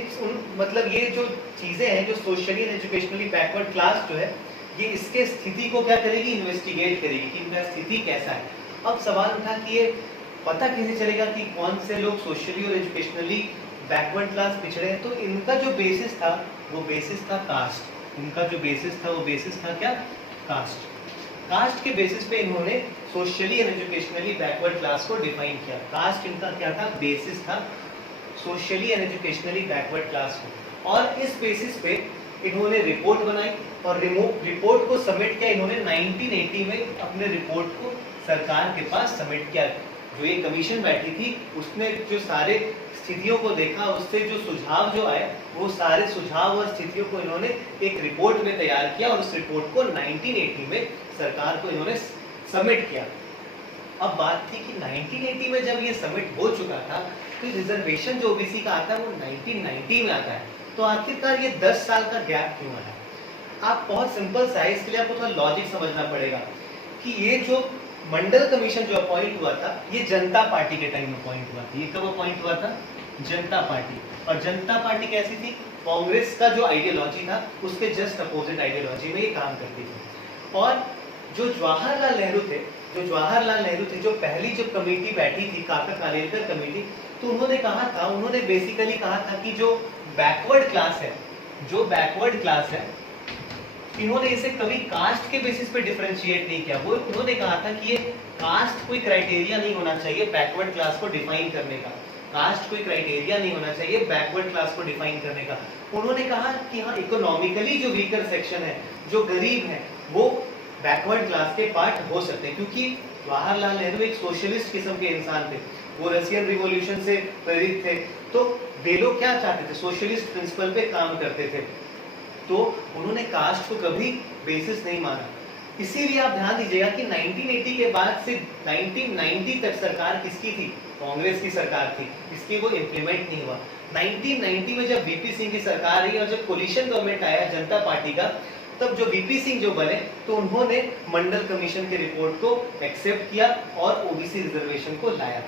मतलब ये जो चीजें हैं, जो socially and educationally backward class जो है, ये इसके स्थिति को क्या करेगी, इन्वेस्टिगेट करेगी कि इनका स्थिति कैसा है। अब सवाल उठा कि ये पता कैसे चलेगा कि कौन से लोग सोशली और एजुकेशनली बैकवर्ड क्लास पिछड़े हैं। तो इनका जो बेसिस था वो बेसिस था कास्ट। इनका जो बेसिस था वो बेसिस था क्या, कास्ट। कास्ट के बेसिस पे इन्होंने socially and educationally backward class को डिफाइन किया। कास्ट इनका क्या था, बेसिस था socially and educationally backward class को। और इस बेसिस पे इन्होंने रिपोर्ट बनाई और रिपोर्ट को सबमिट किया इन्होंने 1980 में। अपने रिपोर्ट को सरकार के पास सबमिट किया। जो ये कमीशन बैठी थी उसने जो सारे स्थितियों को देखा, उससे जो सुझाव जो आए, वो सारे सुझाव और स्थितियों को इन्होंने एक रिपोर्ट में तैयार किया और उस रिपोर्ट को 1980 में सरकार को इन्होंने सबमिट किया। अब बात थी कि 1980 में जब ये सबमिट हो चुका था, तो रिजर्वेशन जो ओबीसी का आता है वो 1990 में आता है। तो आखिरकार ये 10 साल का गैप क्यों आया? आप बहुत सिंपल सा है, इसके लिए आपको थोड़ा लॉजिक समझना पड़ेगा कि ये जो मंडल कमीशन जो अपॉइंट हुआ था, ये जनता पार्टी के टाइम में अपॉइंट हुआ था। ये कब अपॉइंट हुआ था? जनता पार्टी। और जनता पार्टी कैसी थी? कांग्रेस का जो आइडियोलॉजी था उसके जस्ट अपोजिट आइडियोलॉजी में ये काम करती थी। और जो जवाहरलाल नेहरू थे, जो पहली जो कमेटी बैठी थी, काका कालेलकर कमेटी, तो उन्होंने बेसिकली कहा था कि जो बैकवर्ड क्लास है, इन्होंने इसे कभी कास्ट के बेसिस पे डिफरेंशिएट नहीं किया। वो उन्होंने कहा था कि ये कास्ट कोई क्राइटेरिया नहीं होना चाहिए बैकवर्ड क्लास को डिफाइन करने का। कास्ट कोई क्राइटेरिया नहीं होना चाहिए बैकवर्ड क्लास को डिफाइन करने का। उन्होंने कहा कि हाँ, इकोनॉमिकली जो वीकर सेक्शन है, जो गरीब है, वो बैकवर्ड क्लास के पार्ट हो सकते हैं, क्योंकि जवाहरलाल नेहरू एक सोशलिस्ट किस्म के इंसान थे। वो रशियन रिवॉल्यूशन से प्रेरित थे, तो वे लोग क्या चाहते थे, सोशलिस्ट प्रिंसिपल पे काम करते थे। तो उन्होंने कास्ट को कभी बेसिस नहीं माना। इसीलिए आप ध्यान दीजिएगा कि 1980 के बाद से 1990 तक सरकार किसकी थी? कांग्रेस की सरकार थी, इसलिए वो इम्प्लीमेंट नहीं हुआ। 1990 में जब वीपी सिंह की सरकार रही और जब कोलिशन गवर्नमेंट आया जनता पार्टी का, तब जो वीपी सिंह जो बने, तो उन्होंने मंडल कमीशन के रिपोर्ट को एक्सेप्ट किया और ओबीसी रिजर्वेशन को लाया।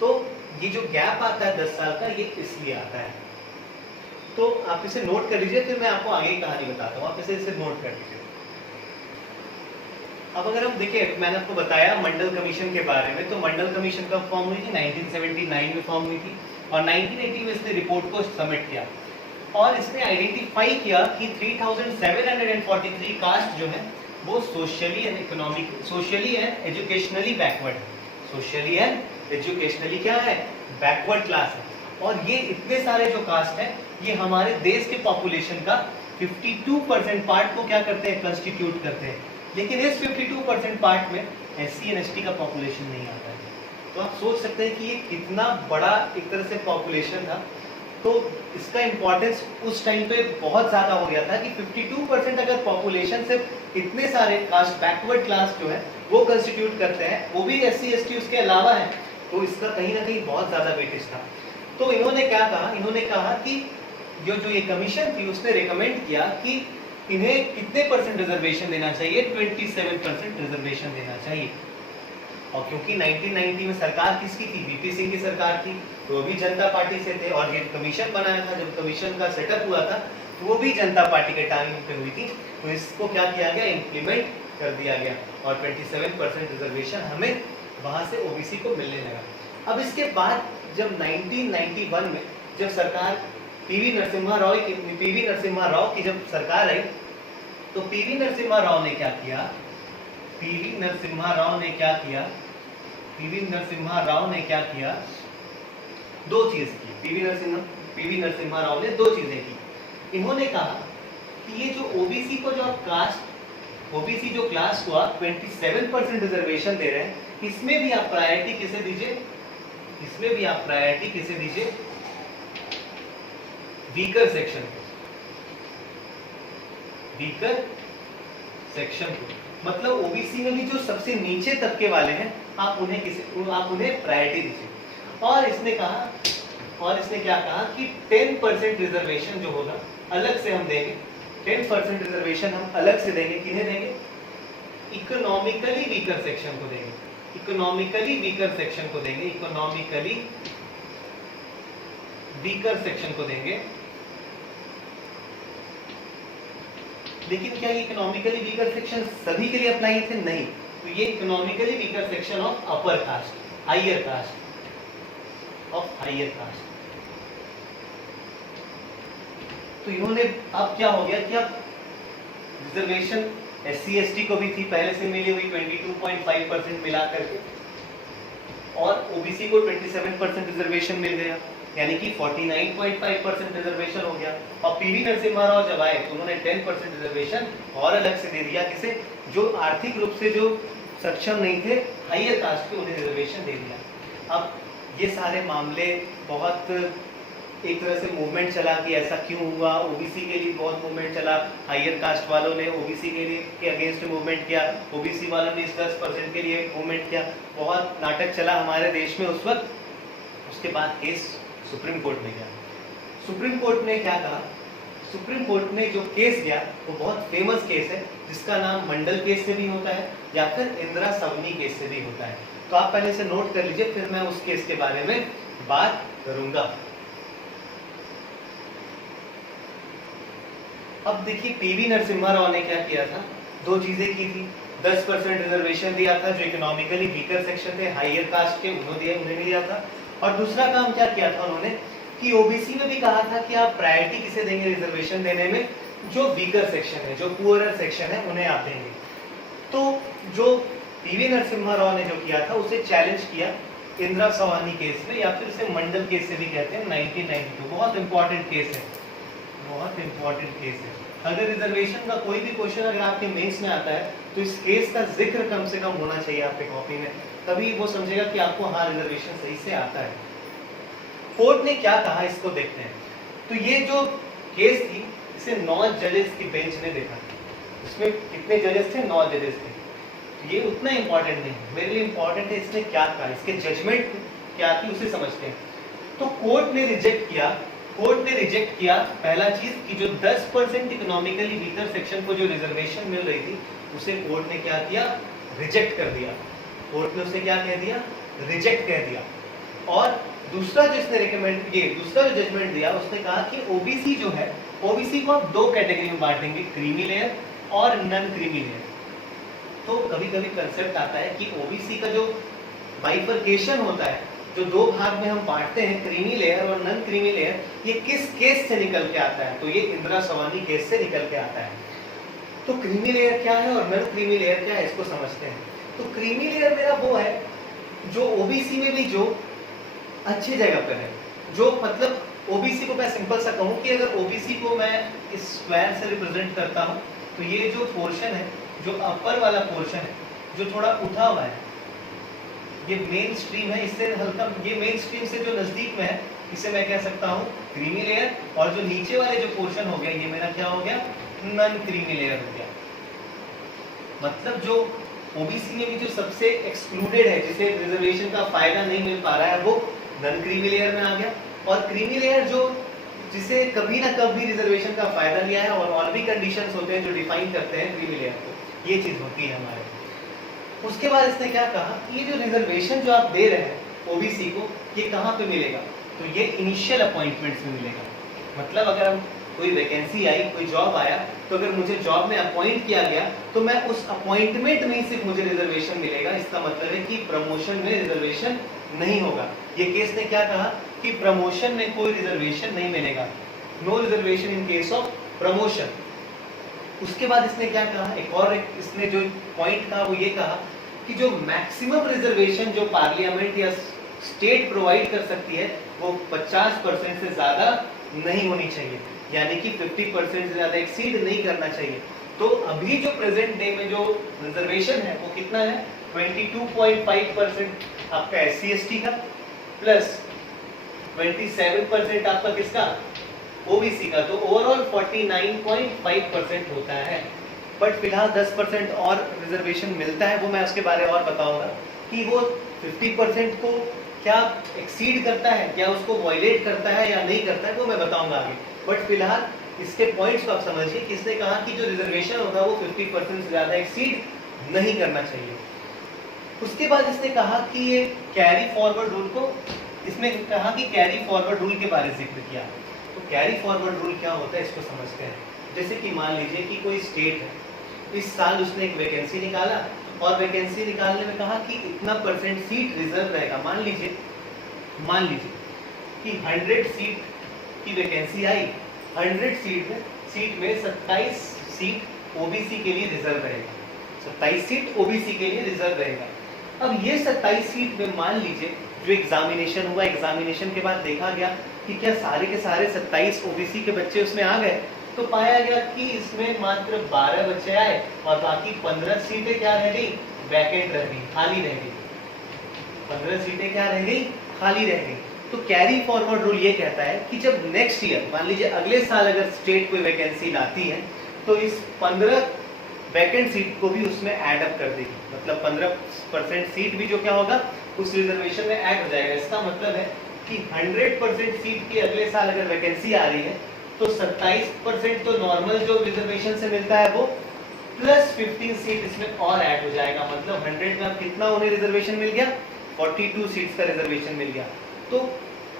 तो ये जो गैप आता है 10 साल का, ये इसलिए आता है। तो आप इसे नोट कर लीजिए, फिर मैं आपको आगे की कहानी बताता हूँ। आप इसे नोट कर लीजिए। अब अगर हम देखें, मैंने आपको बताया मंडल कमीशन के बारे में, तो मंडल कमीशन कब फॉर्म हुई थी? 1979 में फॉर्म हुई थी और 1980 में इसने रिपोर्ट को सबमिट किया और इसने आइडेंटिफाई किया कि 3743 कास्ट जो है वो सोशली एंड एजुकेशनली बैकवर्ड है। सोशली एंड एजुकेशनली क्या है? बैकवर्ड क्लास है। और ये इतने सारे जो कास्ट है, ये हमारे देश के पॉपुलेशन का 52% पार्ट को क्या करते हैं? कंस्टिट्यूट करते हैं। लेकिन इस 52% पार्ट में एससी एंड एसटी का पॉपुलेशन नहीं आता है। तो आप सोच सकते हैं कि ये कितना बड़ा एक तरह से पॉपुलेशन था। तो इसका इम्पोर्टेंस उस टाइम पे बहुत ज़्यादा हो गया था कि 52% अगर पॉपुलेशन से इतने सारे कास्ट बैकवर्ड क्लास जो है वो कंस्टिट्यूट करते हैं, वो भी SC ST उसके अलावा है, तो इसका कहीं ना कहीं बहुत ज़्यादा वेटेज था। तो इन्होंने क्या कहा, इन्होंने कहा कि जो ये कमीशन थी उसने रिकमेंड किया कि इन्हें कितने परसेंट रिजर्वेशन देना चाहिए, 27% रिजर्वेशन देना चाहिए। और क्योंकि 1990 में सरकार किसकी थी, VP सिंह की सरकार थी, तो वो भी जनता पार्टी से थे, और ये कमीशन बनाया था, जब कमीशन का सेटअप हुआ था तो वो भी जनता पार्टी के टाइम पे हुई थी, तो इसको क्या किया गया, इम्प्लीमेंट कर दिया गया और 27% रिजर्वेशन हमें वहां से OBC को मिलने लगा। अब इसके बाद जब 1991 में जब सरकार PV नरसिम्हा राव की जब सरकार आई, तो PV नरसिम्हा राव ने क्या किया, PV नरसिम्हा राव ने क्या किया, दो चीज की। PV नरसिम्हा राव ने दो चीजें की। इन्होंने कहा कि ये जो OBC को जो कास्ट, OBC जो क्लास को आप 27% रिजर्वेशन दे रहे हैं, इसमें भी आप प्रायोरिटी किसे दीजिए, वीकर सेक्शन को। मतलब OBC में भी जो सबसे नीचे तबके वाले हैं, आप उन्हें प्रायोरिटी दीजिए। और इसने क्या कहा कि 10% रिजर्वेशन जो होगा अलग से हम देंगे, 10% रिजर्वेशन हम अलग से देंगे। किन्हें देंगे, इकोनॉमिकली वीकर सेक्शन को देंगे, इकोनॉमिकली वीकर सेक्शन को देंगे। लेकिन क्या ये इकोनॉमिकली वीकर सेक्शन सभी के लिए अप्लाई थे, नहीं। तो ये economically weaker section of upper caste, higher caste. तो इन्होंने, अब क्या हो गया कि अब रिजर्वेशन SC ST को भी थी पहले से मिली हुई 22.5% मिला करके, और OBC को 27% रिजर्वेशन मिल गया, यानी कि 49.5% रिजर्वेशन हो गया। और PV नरसिम्हा राव जब आए तो उन्होंने 10% रिजर्वेशन और अलग से दे दिया, किसे, जो आर्थिक रूप से जो सक्षम नहीं थे, हायर कास्ट के, उन्हें रिजर्वेशन दे दिया। अब ये सारे मामले बहुत एक तरह से मूवमेंट चला कि ऐसा क्यों हुआ, OBC के लिए बहुत मूवमेंट चला, हायर कास्ट वालों ने OBC के लिए के अगेंस्ट मूवमेंट किया, OBC वालों ने इस 10% के लिए मूवमेंट किया, बहुत नाटक चला हमारे देश में उस वक्त। उसके बाद केस सुप्रीम कोर्ट में गया। सुप्रीम कोर्ट ने क्या कहा, सुप्रीम कोर्ट ने जो केस गया वो बहुत फेमस केस है, जिसका नाम मंडल केस से भी होता है या फिर इंदिरा सवनी केस से भी होता है। तो आप पहले से नोट कर लीजिए, फिर मैं उस केस के बारे में बात करूंगा। अब देखिए PV नरसिम्हा राव ने क्या किया था, दो चीजें की थी। 10% रिजर्वेशन दिया था जो इकोनॉमिकली वीकर सेक्शन थे, हायर कास्ट के, उन्हें दिया था। और दूसरा काम क्या किया था उन्होंने कि OBC में भी कहा था कि आप प्रायोरिटी किसे देंगे रिजर्वेशन देने में, जो वीकर सेक्शन है, जो पुअरर सेक्शन है, उन्हें आप देंगे। तो जो PV नरसिम्हा राव ने जो किया था उसे चैलेंज किया इंदिरा सवानी केस में, या फिर इसे मंडल केस से भी कहते हैं, 1992। बहुत इंपॉर्टेंट केस है, बहुत इंपॉर्टेंट केस है। अगर रिजर्वेशन का कोई भी क्वेश्चन अगर आपके मेंस में आता है तो इस केस का जिक्र कम से कम होना चाहिए आपके कॉपी में, तभी वो समझेगा कि आपको हाँ रिजर्वेशन सही से आता है। कोर्ट ने क्या कहा इसको देखते हैं। तो ये जो केस थी इसे 9 जजेस की बेंच ने देखा। इसमें कितने जजेस थे, 9 जजेस थे। तो ये उतना इंपॉर्टेंट नहीं, मेरे लिए इंपॉर्टेंट है इसने क्या कहा, इसके जजमेंट क्या थी उसे समझते हैं। तो कोर्ट ने रिजेक्ट किया पहला चीज कि जो 10% इकोनॉमिकली वीकर सेक्शन को जो रिजर्वेशन मिल रही थी उसे कोर्ट ने क्या किया, रिजेक्ट कर दिया। कोर्ट ने उसे क्या कह दिया, रिजेक्ट कह दिया। और दूसरा जो इसने दूसरा जो जजमेंट दिया उसने कहा कि OBC जो है, OBC को आप 2 कैटेगरी में बांटेंगे, क्रीमी लेयर और नन क्रीमी लेयर। तो कभी कभी कंसेप्ट आता है कि OBC का जो बाइफरकेशन होता है, जो 2 भाग में हम बांटते हैं, क्रीमी लेयर और नन क्रीमी लेयर, ये किस केस से निकल के आता है, तो ये इंदिरा सवानी केस से निकल के आता है। तो क्रीमी लेयर क्या है और नन क्रीमी लेयर क्या है, इसको समझते हैं। तो क्रीमी लेयर मेरा वो है जो OBC में भी जो अच्छी जगह पर है, जो मतलब OBC को मैं सिंपल सा कहूँ कि अगर OBC को मैं इस स्क्वायर से रिप्रेजेंट करता हूँ, तो ये जो पोर्शन है, जो अपर वाला पोर्शन है, जो थोड़ा उठा हुआ है, ये मेन स्ट्रीम है, इससे हल्का, ये मेन स्ट्रीम से जो नजदीक में है, इसे मैं कह सकता हूँ क्रीमी लेयर, और जो नीचे वाले जो पोर्शन हो गया ये मेरा क्या हो गया, नॉन क्रीमी लेयर हो गया। मतलब जो ओबीसी में भी जो सबसे एक्सक्लूडेड है, जिसे रिजर्वेशन का फायदा नहीं मिल पा रहा है, वो नॉन क्रीमी लेयर में आ गया। और क्रीमी लेयर जो जिसे कभी ना कभी रिजर्वेशन का फायदा लिया है, और भी कंडीशंस होते हैं जो डिफाइन करते हैं क्रीमी लेयर को, ये चीज होती है हमारे। उसके बाद इसने क्या कहा, ये जो रिजर्वेशन जो आप दे रहे हैं ओबीसी को, ये कहाँ पे मिलेगा, तो ये इनिशियल अपॉइंटमेंट्स में मिलेगा। मतलब अगर हम कोई वैकेंसी आई, कोई जॉब आया, तो अगर मुझे जॉब में अपॉइंट किया गया तो मैं उस अपॉइंटमेंट में ही सिर्फ मुझे रिजर्वेशन मिलेगा। इसका मतलब है कि प्रमोशन में रिजर्वेशन नहीं होगा। ये केस ने क्या कहा कि प्रमोशन में कोई रिजर्वेशन नहीं मिलेगा, no reservation in case of promotion. उसके बाद इसने क्या कहा, इसने जो पॉइंट कहा वो ये कहा कि जो मैक्सिमम रिजर्वेशन जो पार्लियामेंट या स्टेट प्रोवाइड कर सकती है वो 50% से ज्यादा नहीं होनी चाहिए, यानी कि 50% से ज्यादा एक्सीड नहीं करना चाहिए। तो अभी जो प्रेजेंट डे में जो रिजर्वेशन है वो कितना है, 22.5% आपका SC/ST का, प्लस 27% आपका किसका, ओबीसी का। तो ओवरऑल 49.5% होता है। बट फिलहाल 10% और रिजर्वेशन मिलता है, वो मैं उसके बारे में और बताऊंगा कि वो 50% को क्या एक्सीड करता है, क्या उसको वॉयलेट करता है या नहीं करता है, वो मैं बताऊंगा आगे। बट फिलहाल इसके पॉइंट्स को आप समझिए कि इसने कहा कि जो रिजर्वेशन होगा वो 50% से ज्यादा एक्सीड नहीं करना चाहिए। उसके बाद इसने कहा कि ये कैरी फॉरवर्ड रूल को, इसमें कहा कि कैरी फॉरवर्ड रूल के बारे में जिक्र किया। तो कैरी फॉरवर्ड रूल क्या होता है इसको समझते हैं। जैसे कि मान लीजिए कि कोई स्टेट है, इस साल उसने एक वैकेंसी निकाला, और वैकेंसी निकालने में कहा कि इतना परसेंट सीट रिजर्व रहेगा। मान लीजिए कि 100 सीट की वैकेंसी आई, 100 सीट में 27 सीट ओबीसी के लिए रिजर्व रहेगा, 27 सीट ओबीसी के लिए रिजर्व रहेगा। अब ये 27 सीट में मान लीजिए जो एग्जामिनेशन हुआ, एग्जामिनेशन के बाद देखा गया कि क्या सारे के सारे 27 ओबीसी के बच्चे उसमें आ गए, तो पाया गया कि इसमें मात्र 12 बच्चे आए और बाकी 15 सीटें क्या रह गई, वैकेंट रह गई, खाली रह गई। 15 सीटें क्या रह गई, खाली रह गई। तो कैरी फॉरवर्ड रूल ये कहता है कि जब नेक्स्ट ईयर, मान लीजिए अगले साल अगर स्टेट कोई वैकेंसी लाती है, तो इस 15 वैकेंट सीट को भी उसमें ऐड अप कर देगी। मतलब 15% सीट भी जो क्या होगा, उस रिजर्वेशन में ऐड हो जाएगा। इसका मतलब है कि 100% सीट की अगले साल अगर वैकेंसी आ रही है, तो 27% तो नॉर्मल जो रिजर्वेशन से मिलता है वो, प्लस 15 सीट इसमें और ऐड हो जाएगा। मतलब 100 में अब कितना उन्हें रिजर्वेशन मिल गया, 42 सीट्स का रिजर्वेशन मिल गया। तो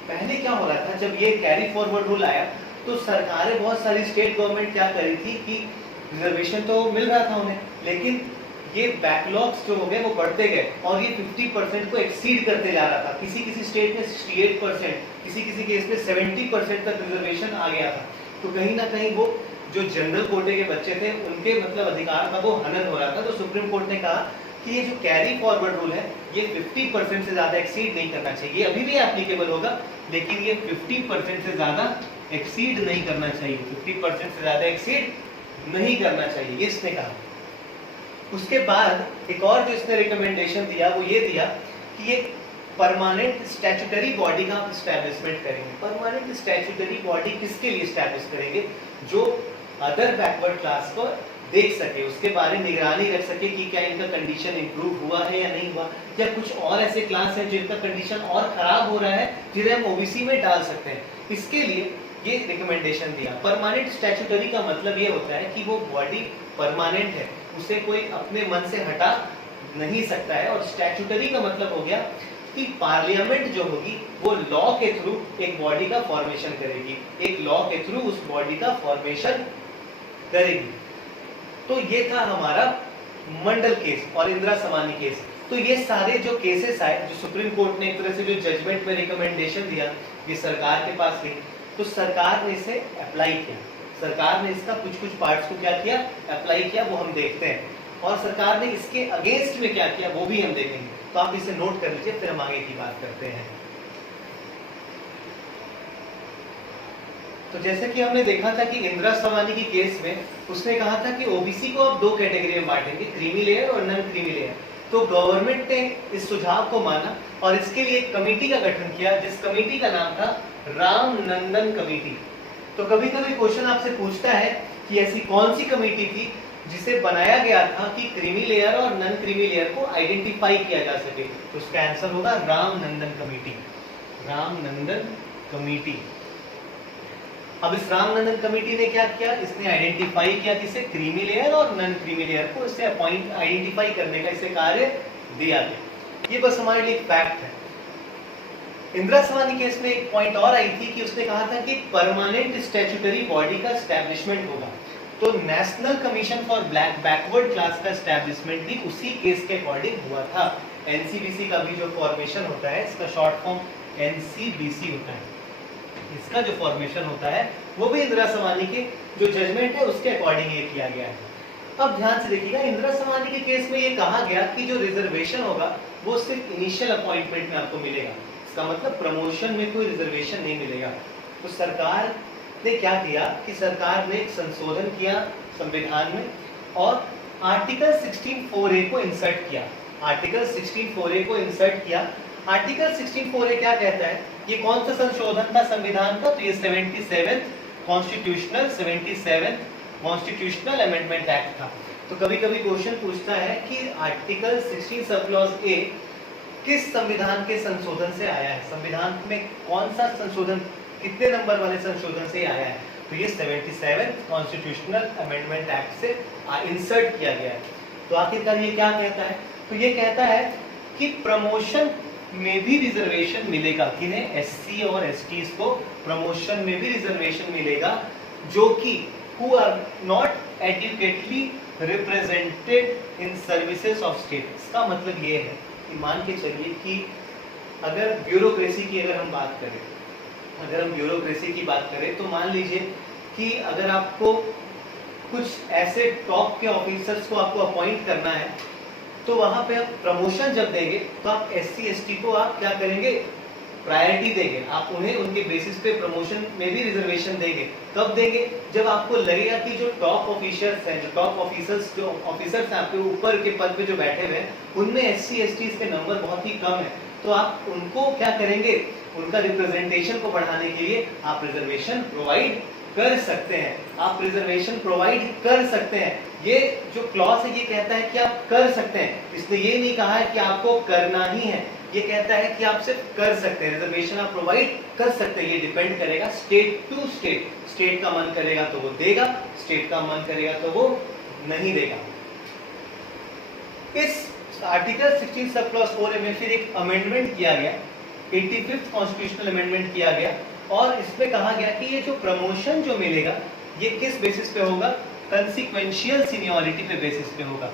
पहले क्या हो रहा था, जब ये कैरी फॉरवर्ड रूल आया तो सरकारें, बहुत सारी स्टेट गवर्नमेंट क्या करी थी कि रिजर्वेशन तो मिल रहा था उन्हें, लेकिन ये बैकलॉग्स जो हो गए वो बढ़ते गए और ये 50% को एक्सीड करते जा रहा था। किसी स्टेट में 68%, किसी केस में 70% तक रिजर्वेशन आ गया था। तो कहीं ना कहीं वो जो जनरल कोटे के बच्चे थे उनके मतलब अधिकार था वो हनन हो रहा था। तो सुप्रीम कोर्ट ने कहा कि ये जो कैरी फॉरवर्ड रूल है ये 50% से ज्यादा एक्सीड नहीं करना चाहिए। ये अभी भी एप्लीकेबल होगा, लेकिन ये 50% से ज्यादा एक्सीड नहीं करना चाहिए, 50% से ज्यादा एक्सीड नहीं करना चाहिए, ये इसने कहा। उसके बाद एक और जो इसने रिकमेंडेशन दिया वो ये दिया कि ये परमानेंट स्टैट्यूटरी बॉडी का स्टैब्लिशमेंट करेंगे। परमानेंट स्टैट्यूटरी बॉडी किसके लिए स्टैब्लिश करेंगे, जो अदर बैकवर्ड क्लास को देख सके, उसके बारे में निगरानी रख सके कि क्या इनका कंडीशन इंप्रूव हुआ है या नहीं हुआ, या कुछ और ऐसे क्लास हैं जिनका कंडीशन और खराब हो रहा है जिन्हें हम ओबीसी में डाल सकते हैं। इसके लिए ये रिकमेंडेशन दिया। परमानेंट स्टैट्यूटरी का मतलब ये होता है कि वो बॉडी परमानेंट है, उसे कोई अपने मन से हटा नहीं सकता है। और स्टैट्यूटरी का मतलब हो गया कि पार्लियामेंट जो होगी वो लॉ के थ्रू एक बॉडी का फॉर्मेशन करेगी, एक लॉ के थ्रू उस बॉडी का फॉर्मेशन करेगी। तो ये था हमारा मंडल केस और इंदिरा समानी केस। तो ये सारे जो केसेस आए, जो सुप्रीम कोर्ट ने एक तरह से जो जजमेंट में रिकमेंडेशन दिया, ये सरकार के पास गई, तो सरकार ने इसे अप्लाई किया। सरकार ने इसका कुछ पार्ट्स को क्या किया, अप्लाई किया, वो हम देखते हैं। और सरकार ने इसके अगेंस्ट में क्या किया वो भी हम देखेंगे। तो आप इसे नोट कर लीजिए, फिर हम आगे की बात करते हैं। तो जैसे कि हमने देखा था कि इंदिरा समानी की केस में उसने कहा था कि ओबीसी को आप दो कैटेगरी में बांटेंगे, क्रीमी लेयर और नॉन क्रीमी लेयर। तो गवर्नमेंट ने इस सुझाव को माना और इसके लिए एक कमेटी का गठन किया, जिस कमेटी का नाम था रामनंदन कमेटी। तो कभी कभी क्वेश्चन आपसे पूछता है कि ऐसी कौन सी कमेटी थी जिसे बनाया गया था कि क्रीमी लेयर और नॉन क्रीमी लेयर को आइडेंटिफाई किया जा सके, तो उसका आंसर होगा रामनंदन कमेटी। रामनंदन कमेटी। अब इस रामनंदन कमेटी ने क्या किया, इसने आइडेंटिफाई किया कि इसे क्रीमी लेयर और नॉन क्रीमी लेयर को इसे आइडेंटिफाई करने का इसे कार्य दिया गया। ये बस हमारे लिए एक फैक्ट है। इंदिरा सवानी केस में एक पॉइंट और आई थी कि उसने कहा था कि परमानेंट स्टैट्यूटरी बॉडी का एस्टैब्लिशमेंट होगा, तो national commission for backward class का एस्टैब्लिशमेंट भी उसी केस के अकॉर्डिंग हुआ था। एनसीबीसी का भी जो फॉर्मेशन होता है, इसका शॉर्ट फॉर्म एनसीबीसी होता है, इसका जो फॉर्मेशन होता है वो भी इंदिरा सवानी के जो जजमेंट है उसके अकॉर्डिंग ये किया गया है। अब ध्यान से देखिएगा, इंदिरा सवानी के केस में ये कहा गया कि जो रिजर्वेशन होगा वो सिर्फ इनिशियल अपॉइंटमेंट में आपको मिलेगा, इसका मतलब प्रमोशन में कोई रिजर्वेशन नहीं मिलेगा। तो सरकार ने क्या किया कि सरकार ने एक संशोधन किया संविधान में और आर्टिकल 16(4)A को इंसर्ट किया। आर्टिकल 16(4)A को इंसर्ट किया। आर्टिकल 16(4)A क्या कहता है, ये कौन सा संशोधन था संविधान का, तो ये 77th कॉन्स्टिट्यूशनल अमेंडमेंट एक्ट था। तो कभी कभी क्वेश्चन पूछता है कि आर्टिकल 16 सब क्लॉज ए किस संविधान के संशोधन से आया है, संविधान में कौन सा संशोधन, कितने नंबर वाले संशोधन से आया है, तो ये 77th कॉन्स्टिट्यूशनल अमेंडमेंट एक्ट से इंसर्ट किया गया है। तो आखिरकार ये क्या कहता है, तो ये कहता है कि प्रमोशन में भी रिजर्वेशन मिलेगा, किन्हें, एससी और एसटीज को प्रमोशन में भी रिजर्वेशन मिलेगा जो कि who are not adequately represented in services of state. इसका मतलब ये है कि मान के चलिए कि अगर ब्यूरोक्रेसी की अगर हम बात करें, अगर हम ब्यूरोक्रेसी की बात करें तो मान लीजिए कि अगर आपको कुछ ऐसे टॉप के ऑफिसर्स को आपको अपॉइंट करना है तो वहां पे आप प्रमोशन जब देंगे तो आप एससी एसटी को आप क्या करेंगे, प्रायोरिटी देंगे, आप उन्हें उनके बेसिस पे प्रमोशन में भी रिजर्वेशन देंगे। कब देंगे, जब आपको लगेगा कि जो टॉप ऑफिसर्स हैं, जो टॉप ऑफिसर्स जो ऑफिसर्स हैं आपके ऊपर के पद पे जो बैठे हुए हैं उनमें एससी एसटीज के नंबर बहुत ही कम है, तो आप उनको क्या करेंगे, उनका रिप्रेजेंटेशन को बढ़ाने के लिए आप रिजर्वेशन प्रोवाइड कर सकते हैं, आप रिजर्वेशन प्रोवाइड कर सकते हैं। ये जो क्लॉज है ये कहता है कि आप कर सकते हैं, इसने ये नहीं कहा है कि आपको करना ही है, ये कहता है कि आप सिर्फ कर सकते हैं, रिजर्वेशन आप प्रोवाइड कर सकते हैं। ये डिपेंड करेगा स्टेट टू स्टेट, स्टेट का मन करेगा तो वो देगा, स्टेट का मन करेगा तो वो नहीं देगा। इस आर्टिकल 16 सब क्लॉज 4 में फिर एक अमेंडमेंट किया गया, 85th कॉन्स्टिट्यूशनल अमेंडमेंट किया गया और इसमें कहा गया कि ये जो प्रमोशन जो मिलेगा ये किस बेसिस पे होगा, कंसीक्वेंशियल सीनियरिटी पे बेसिस पे होगा।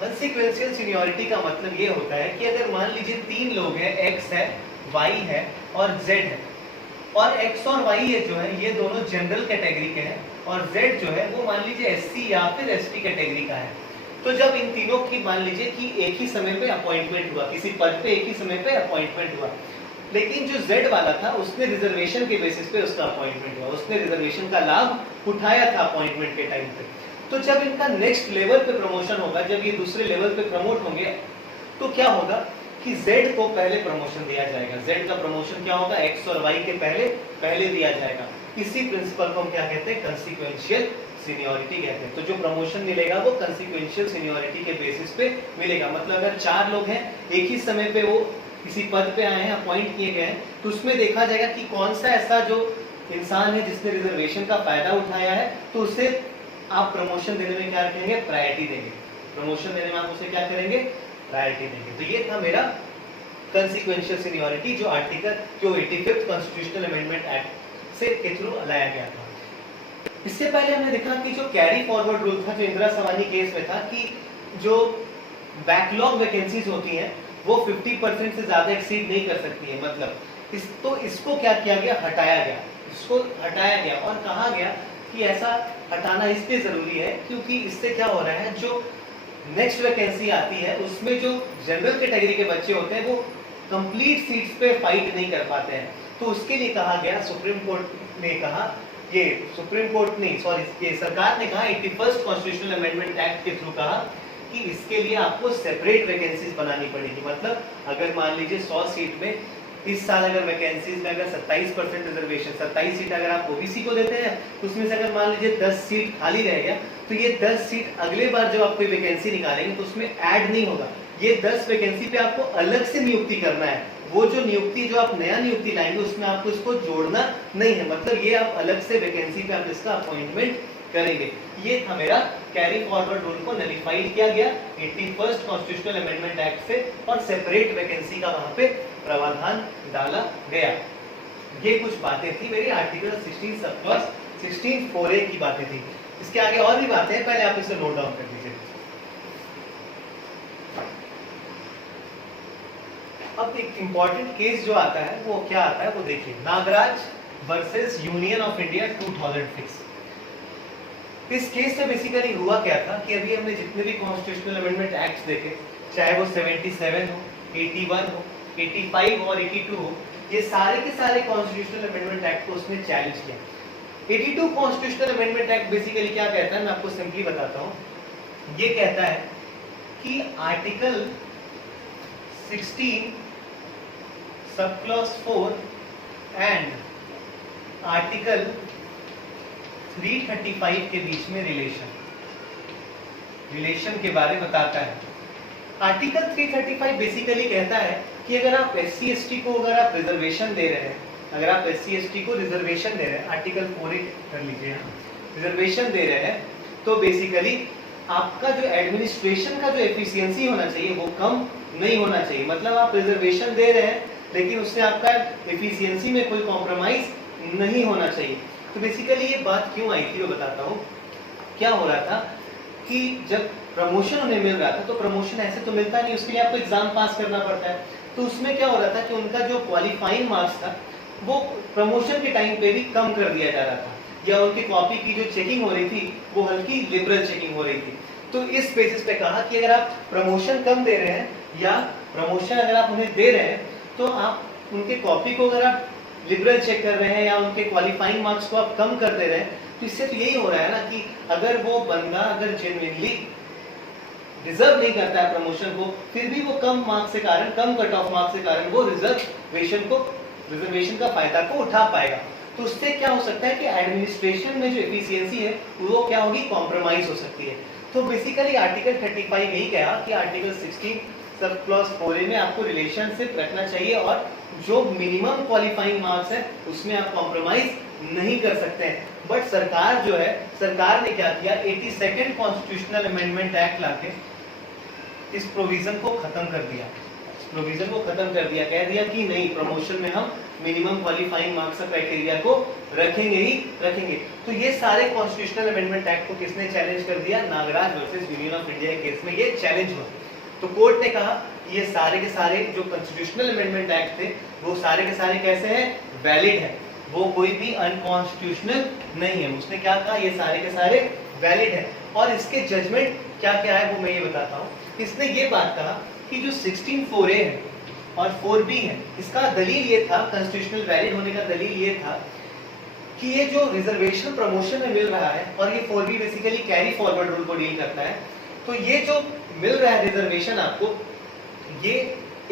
कंसीक्वेंशियल सीनियरिटी का मतलब ये होता है कि अगर मान लीजिए 3 लोग हैं, एक्स है, वाई है और जेड है, और एक्स और वाई जो है ये दोनों जनरल कैटेगरी के हैं और जेड जो है वो मान लीजिए एससी या फिर एसटी कैटेगरी का है। तो जब इन तीनों की मान लीजिए कि एक ही समय पे अपॉइंटमेंट हुआ, किसी पद पे एक ही समय पे अपॉइंटमेंट हुआ, लेकिन जो जेड वाला था उसने रिजर्वेशन के बेसिस पे उसका अपॉइंटमेंट हुआ, उसने रिजर्वेशन का लाभ उठाया था अपॉइंटमेंट के टाइम पे। तो जब इनका नेक्स्ट लेवल पे प्रमोशन होगा, जब ये दूसरे लेवल पे प्रमोट होंगे तो क्या होगा कि जेड को पहले प्रमोशन दिया जाएगा। जेड का प्रमोशन क्या होगा, एक्स और वाई के पहले दिया जाएगा। इसी प्रिंसिपल को हम क्या कहते हैं, कंसीक्वेंशियल सीनियरिटी कहते हैं। तो जो प्रमोशन मिलेगा वो कंसीक्वेंशियल सीनियरिटी के बेसिस पे मिलेगा। मतलब अगर 4 लोग हैं एक ही समय पे वो किसी पद पे आए हैं, अपॉइंट किए गए हैं, तो उसमें देखा जाएगा कि कौन सा ऐसा जो इंसान है जिसने रिजर्वेशन का फायदा उठाया है, तो उसे आप प्रमोशन देने में क्या रखेंगे, प्रायोरिटी देंगे। प्रमोशन देने में आप उसे क्या करेंगे, प्रायोरिटी देंगे। तो ये था मेरा कंसीक्वेंशियल सीनियरिटी जो आर्टिकल जो 85th कॉन्स्टिट्यूशनल अमेंडमेंट एक्ट से के थ्रू लाया गया था। इससे पहले हमने देखा कि जो कैरी फॉरवर्ड रूल था, जो इंदिरा सवानी केस में था, कि जो बैकलॉग वैकेंसीज होती हैं वो 50% से ज्यादा एक्सीड नहीं कर सकती है। मतलब इसको क्या किया गया, हटाया गया, इसको हटाया गया और कहा गया कि ऐसा हटाना इसलिए जरूरी है क्योंकि इससे क्या हो रहा है, जो नेक्स्ट वैकेंसी आती है उसमें जो जनरल कैटेगरी के बच्चे होते हैं वो कंप्लीट सीट्स पे फाइट नहीं कर पाते हैं। तो उसके लिए कहा गया, सुप्रीम कोर्ट ने कहा, ये सुप्रीम कोर्ट नहीं सॉरी ये सरकार ने कहा 81st कॉन्स्टिट्यूशनल अमेंडमेंट एक्ट के थ्रू कहा कि इसके लिए आपको सेपरेट वैकेंसीज बनानी पड़ेगी। मतलब अगर मान लीजिए 100 सीट में इस साल अगर वैकेंसीज में अगर 27% रिजर्वेशन, 27 सीट अगर आप ओबीसी को देते हैं, तो उसमें से अगर मान लीजिए 10 सीट खाली रह गया, तो ये 10 सीट अगले बार जब आप कोई वैकेंसी निकालेंगे तो उसमें ऐड नहीं होगा। ये 10 वैकेंसी पे आपको अलग से नियुक्ति करना है। वो जो नियुक्ति जो आप नया नियुक्ति लाएंगे उसमें आपको इसको जोड़ना नहीं है। मतलब ये आप अलग से वैकेंसी पे आप इसका अपॉइंटमेंट करेंगे। ये था मेरा कैरी फॉरवर्ड रूल को नलिफाइड किया गया 81st कॉन्स्टिट्यूशनल अमेंडमेंट एक्ट से और सेपरेट वैकेंसी का वहां पे प्रावधान डाला गया। ये कुछ बातें थी मेरी आर्टिकल 16 सब क्लॉज 16 4A की बातें थी। इसके आगे और भी बातें हैं, पहले आप इसे नोट डाउन कर लीजिए। अब एक इंपॉर्टेंट केस जो आता है वो क्या आता है वो देखिए, Nagaraj versus union of India 2006। इस केस में बेसिकली हुआ क्या था कि अभी हमने जितने भी कॉन्स्टिट्यूशनल अमेंडमेंट एक्ट्स देखे, चाहे वो 77 हो, 81 हो, 85 और 82 हो, ये सारे के सारे कॉन्स्टिट्यूशनल अमेंडमेंट एक्ट को उसने चैलेंज किया। 82 कॉन्स्टिट्यूशनल अमेंडमेंट एक्ट बेसिकली क्या कहता है, मैं आपको सिंपली बताता हूं। ये कहता है कि article 16 sub clause 4 and article 335 के बीच में रिलेशन के बारे में बताता है। आर्टिकल 335 बेसिकली कहता है कि अगर आप SC ST को अगर आप रिजर्वेशन दे रहे हैं, अगर आप SC ST को रिजर्वेशन दे रहे हैं, आर्टिकल 4 कर लीजिए, रिजर्वेशन दे रहे हैं, तो बेसिकली आपका जो एडमिनिस्ट्रेशन का जो एफिशिएंसी होना चाहिए वो कम नहीं होना चाहिए। मतलब आप रिजर्वेशन दे रहे हैं लेकिन उससे आपका एफिशिएंसी में कोई कॉम्प्रोमाइज नहीं होना चाहिए। तो बेसिकली ये बात क्यों आई थी वो बताता हूँ। क्या हो रहा था कि जब प्रमोशन उन्हें मिल रहा था, तो प्रमोशन ऐसे तो मिलता नहीं, उसके लिए आपको एग्जाम पास करना पड़ता है। तो उसमें क्या हो रहा था कि उनका जो क्वालिफाइंग मार्क्स था वो प्रमोशन के टाइम पे भी कम कर दिया जा रहा था, या उनकी कॉपी की जो चेकिंग हो रही थी वो हल्की लिबरल चेकिंग हो रही थी। तो इस बेसिस पे कहा कि अगर आप प्रमोशन कम दे रहे हैं या प्रमोशन अगर आप उन्हें दे रहे हैं, तो आप उनके कॉपी को अगर आप लिबरल चेक कर रहे हैं या उनके क्वालिफाइंग मार्क्स को आप कम कर दे रहे हैं, तो इससे तो यही हो रहा है ना कि अगर वो बंदा अगर जेन्युइनली डिजर्व नहीं करता है प्रमोशन को, फिर भी वो कम मार्क्स के कारण, कम कट ऑफ मार्क्स के कारण वो रिजर्वेशन का फायदा को उठा पाएगा। तो उससे क्या हो सकता है कि एडमिनिस्ट्रेशन में जो एफिशिएंसी है वो क्या होगी, कॉम्प्रोमाइज हो सकती है। तो बेसिकली आर्टिकल 35 यही कहा कि आर्टिकल 16 सब क्लॉज 4A में आपको रिलेशनशिप रखना चाहिए और जो मिनिमम क्वालिफाइंग मार्क्स है उसमें आप कॉम्प्रोमाइज नहीं कर सकते हैं। बट सरकार जो है, सरकार ने क्या किया, 82nd कॉन्स्टिट्यूशनल अमेंडमेंट एक्ट लाके इस प्रोविजन को खत्म कर दिया। प्रोविजन को खत्म कर दिया, कह दिया कि नहीं, प्रमोशन में हम मिनिमम क्वालिफाइंग मार्क्स का क्राइटेरिया को रखेंगे ही रखेंगे। तो ये सारे कॉन्स्टिट्यूशनल अमेंडमेंट एक्ट को किसने चैलेंज कर दिया, Nagaraj versus union of India के केस में ये चैलेंज हुआ। तो कोर्ट ने कहा ये सारे के सारे जो कॉन्स्टिट्यूशनल अमेंडमेंट एक्ट थे वो सारे के सारे कैसे हैं, वैलिड है, वो कोई भी अनकॉन्स्टिट्यूशनल नहीं है। उसने क्या कहा, ये सारे के सारे वैलिड है। और इसके जजमेंट क्या क्या है वो मैं ये बताता हूँ। इसने ये बात कहा कि जो 16 4A है और 4B है, इसका दलील ये था, कॉन्स्टिट्यूशनल वैलिड होने का दलील ये था कि ये जो रिजर्वेशन प्रमोशन में मिल रहा है, और ये 4B basically carry forward rule को डील करता है, तो ये जो मिल रहा है रिजर्वेशन आपको, ये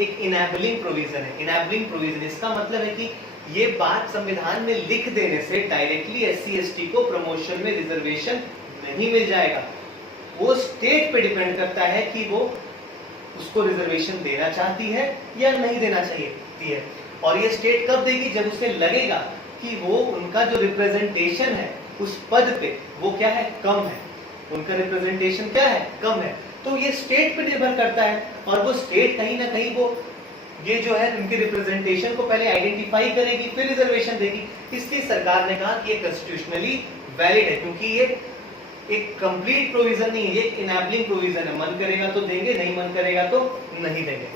एक इनेबलिंग प्रोविजन है। इनेबलिंग प्रोविजन इसका मतलब है कि ये बात संविधान में लिख देने से डायरेक्टली SC ST को प्रमोशन में रिजर्वेशन नहीं मिल जाएगा। वो स्टेट पे डिपेंड करता है कि वो उसको रिजर्वेशन देना चाहती है या नहीं देना चाहिए है। और ये स्टेट कब देगी, जब उसे लगेगा कि वो उनका जो रिप्रेजेंटेशन है उस पद पे वो क्या है, कम है, उनका रिप्रेजेंटेशन क्या है, कम है। तो ये स्टेट पे निर्भर करता है, और वो स्टेट कहीं ना कहीं वो ये जो है उनके रिप्रेजेंटेशन को पहले आइडेंटिफाई करेगी फिर रिजर्वेशन देगी। इसलिए सरकार ने कहा कि ये कॉन्स्टिट्यूशनली वैलिड है, क्योंकि ये एक कंप्लीट प्रोविजन नहीं है, ये एक इनेबलिंग प्रोविजन है। मन करेगा तो देंगे, नहीं मन करेगा तो नहीं देंगे।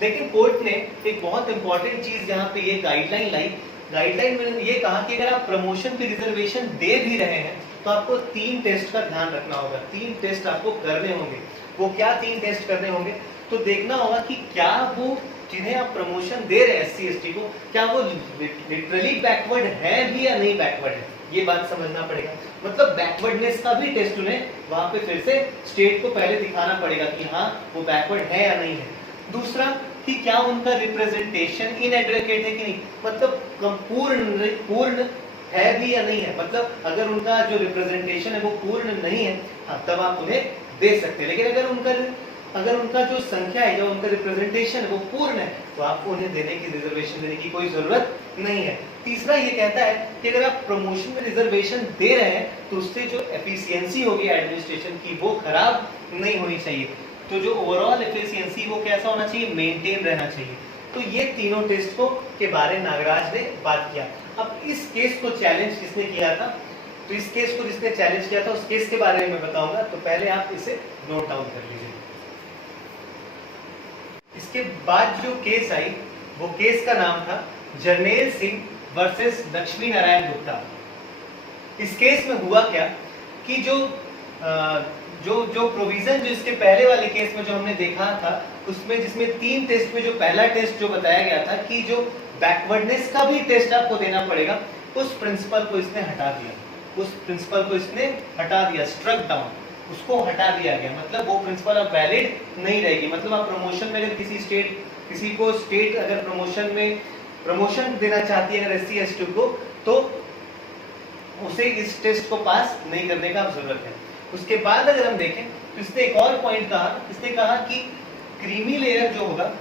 लेकिन कोर्ट ने एक बहुत इंपॉर्टेंट चीज यहाँ पे ये गाइडलाइन लाई। गाइडलाइन में ये कहा कि अगर आप प्रमोशन पे रिजर्वेशन दे भी रहे हैं तो आपको 3 टेस्ट का ध्यान रखना होगा। 3 टेस्ट आपको करने होंगे। वो क्या 3 टेस्ट करने होंगे, तो देखना होगा कि क्या वो जिन्हें आप प्रमोशन दे रहे हैं SC ST को, क्या वो लिटरली बैकवर्ड है भी या नहीं बैकवर्ड है। ये बात समझना पड़ेगा। मतलब बैकवर्डनेस का भी टेस्ट उन्हें वहां पे फिर से स्टेट को पहले दिखाना पड़ेगा कि हाँ वो बैकवर्ड है या नहीं है। दूसरा कि क्या उनका रिप्रेजेंटेशन इनएडुकेट है कि नहीं, मतलब पूर्ण है भी या नहीं है। मतलब अगर उनका जो रिप्रेजेंटेशन है वो पूर्ण नहीं है, हाँ तब आप उन्हें दे सकते हैं। लेकिन अगर उनका जो संख्या है, जो उनका रिप्रेजेंटेशन है वो पूर्ण है, तो आपको उन्हें देने की, रिजर्वेशन देने की कोई जरूरत नहीं है। तीसरा ये कहता है कि अगर आप प्रमोशन में रिजर्वेशन दे रहे हैं तो उससे जो एफिशिएंसी होगी एडमिनिस्ट्रेशन की वो खराब नहीं होनी चाहिए। तो जो ओवरऑल एफिशिएंसी वो कैसा होना चाहिए, मेंटेन रहना चाहिए। तो ये तीनों टेस्ट को के बारे में नागराज ने बात किया। अब इस केस को चैलेंज किसने किया था, तो इस केस को जिसने चैलेंज किया था उस केस के बारे में मैं बताऊंगा, तो पहले आप इसे नोट डाउन कर लीजिए। इसके बाद जो केस आई वो केस का नाम था जरनैल सिंह वर्सेस लक्ष्मी नारायण गुप्ता। इस केस में हुआ क्या कि जो प्रोविजन जो इसके पहले वाले केस में जो हमने देखा था उसमें, जिसमें 3 टेस्ट में जो पहला टेस्ट जो बताया गया था कि जो बैकवर्डनेस का भी टेस्ट आपको देना पड़ेगा, उस प्रिंसिपल को इसने हटा दिया। उस प्रिंसिपल को इसने हटा दिया, स्ट्रक डाउन, उसको हटा दिया गया। मतलब वो प्रिंसिपल अब वैलिड नहीं रहेगी। मतलब आप प्रमोशन में अगर किसी को स्टेट अगर प्रमोशन देना चाहती है अगर SC ST को, तो उसे इस टेस्ट को पास नहीं करने का जरूरत है। उसके बाद अगर हम देखें तो इसने एक और पॉइंट कहा, इसने कहा कि क्रीमी लेयर जो होगा,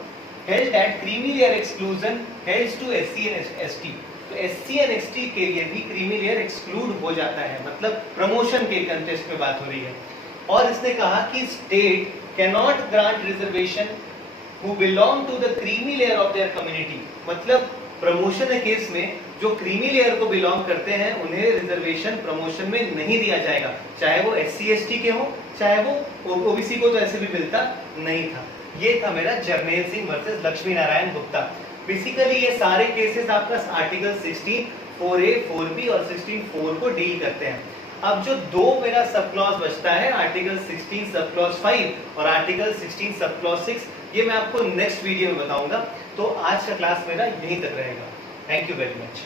held that creamy layer exclusion holds to SC and ST। तो SC and ST के लिए भी क्रीमी लेयर एक्सक्लूड हो जाता है। मतलब प्रमोशन के कंटेस्ट में बात हो रही है। और इसने कहा कि state cannot grant reservation who belong to the creamy layer of their community. मतलब प्रमोशन के केस में जो क्रीमी लेयर को बिलोंग करते हैं उन्हें रिजर्वेशन प्रमोशन में नहीं दिया जाएगा, चाहे वो SC ST के हो, चाहे वो OBC को तो ऐसे भी मिलता नहीं था। ये था मेरा जरनैल सिंह वर्सेस लक्ष्मी नारायण गुप्ता। बेसिकली ये सारे केसेस आपका आर्टिकल 16 4A 4B और 16 4 को डील करते हैं। अब जो दो मेरा सब क्लॉज बचता है, आर्टिकल 16 सब क्लॉज 5 और आर्टिकल 16 सब क्लॉज 6, ये मैं आपको नेक्स्ट वीडियो में बताऊंगा। तो आज का क्लास मेरा यहीं तक रहेगा। Thank you very much.